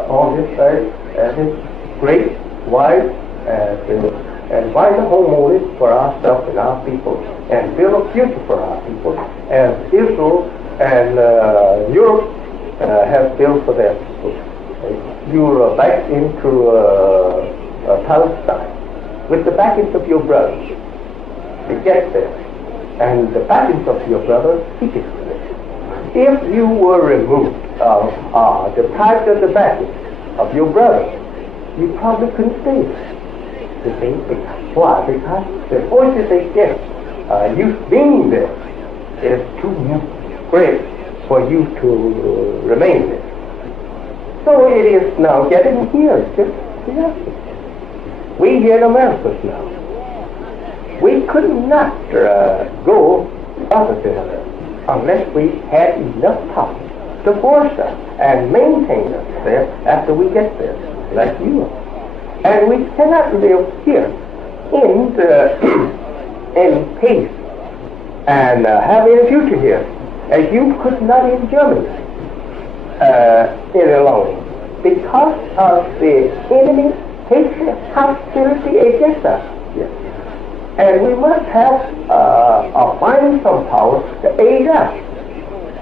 on this earth, this great, wide, and find a home on it for ourselves and our people, and build a future for our people, as Israel and Europe have built for their people. You're back into Palestine with the backings of your brothers to get there. and the backings of your brother, he gets this. If you were removed, deprived of the backing of your brother, you probably couldn't stay there. You see? Why? Because the voices they get, you being there, is too great for you to remain there. So it is now getting here. Just we here in America now, we could not go other than unless we had enough power to force us and maintain us there after we get there, like you are. And we cannot live here in peace and have a future here, as you could not in Germany any longer, because of the enemy hatred, hostility against us. Yes. And we must have find some power to aid us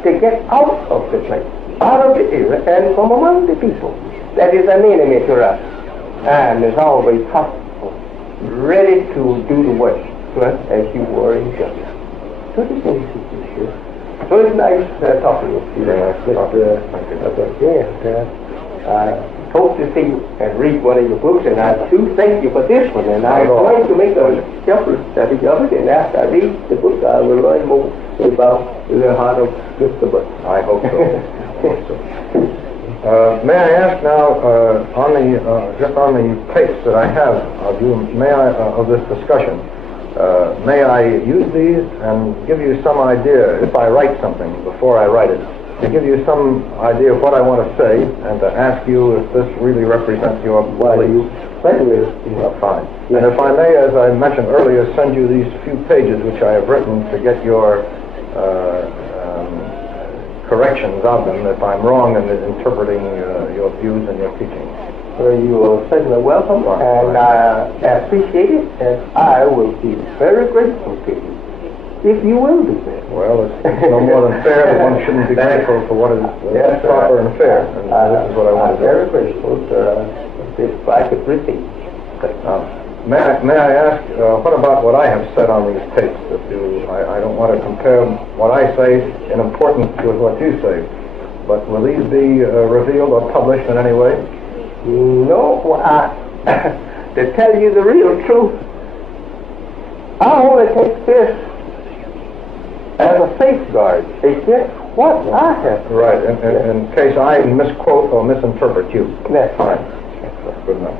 to get out of the place, out of the area, and from among the people that is an enemy to us, and is always hostile, ready to do the work to us as you were in Germany. So this is it. So it's nice talking with you. I hope to see and read one of your books, and I do thank you for this one, and I'm going to make a separate study of it, and after I read the book, I will learn more about the heart of Mr. Bush. I hope so. May I ask now, just on the tapes that I have of you, of this discussion, may I use these and give you some idea, if I write something before I write it, to give you some idea of what I want to say, and to ask you if this really represents your beliefs? Fine. And if I may, as I mentioned earlier, send you these few pages which I have written to get your corrections of them if I'm wrong in interpreting your views and your teachings. You are certainly welcome, and I appreciate it, and I will be very grateful to you if you will do that. Well, it's no more than fair that one shouldn't be grateful for what is proper and fair, and this is what I want to do. I'm very grateful if I could receive. May I ask, what about what I have said on these tapes? I don't want to compare what I say in importance with what you say, but will these be revealed or published in any way? No, to tell you the real truth, I only take this as a safeguard against what I have. Right, in case I misquote or misinterpret you. That's fine. Good enough.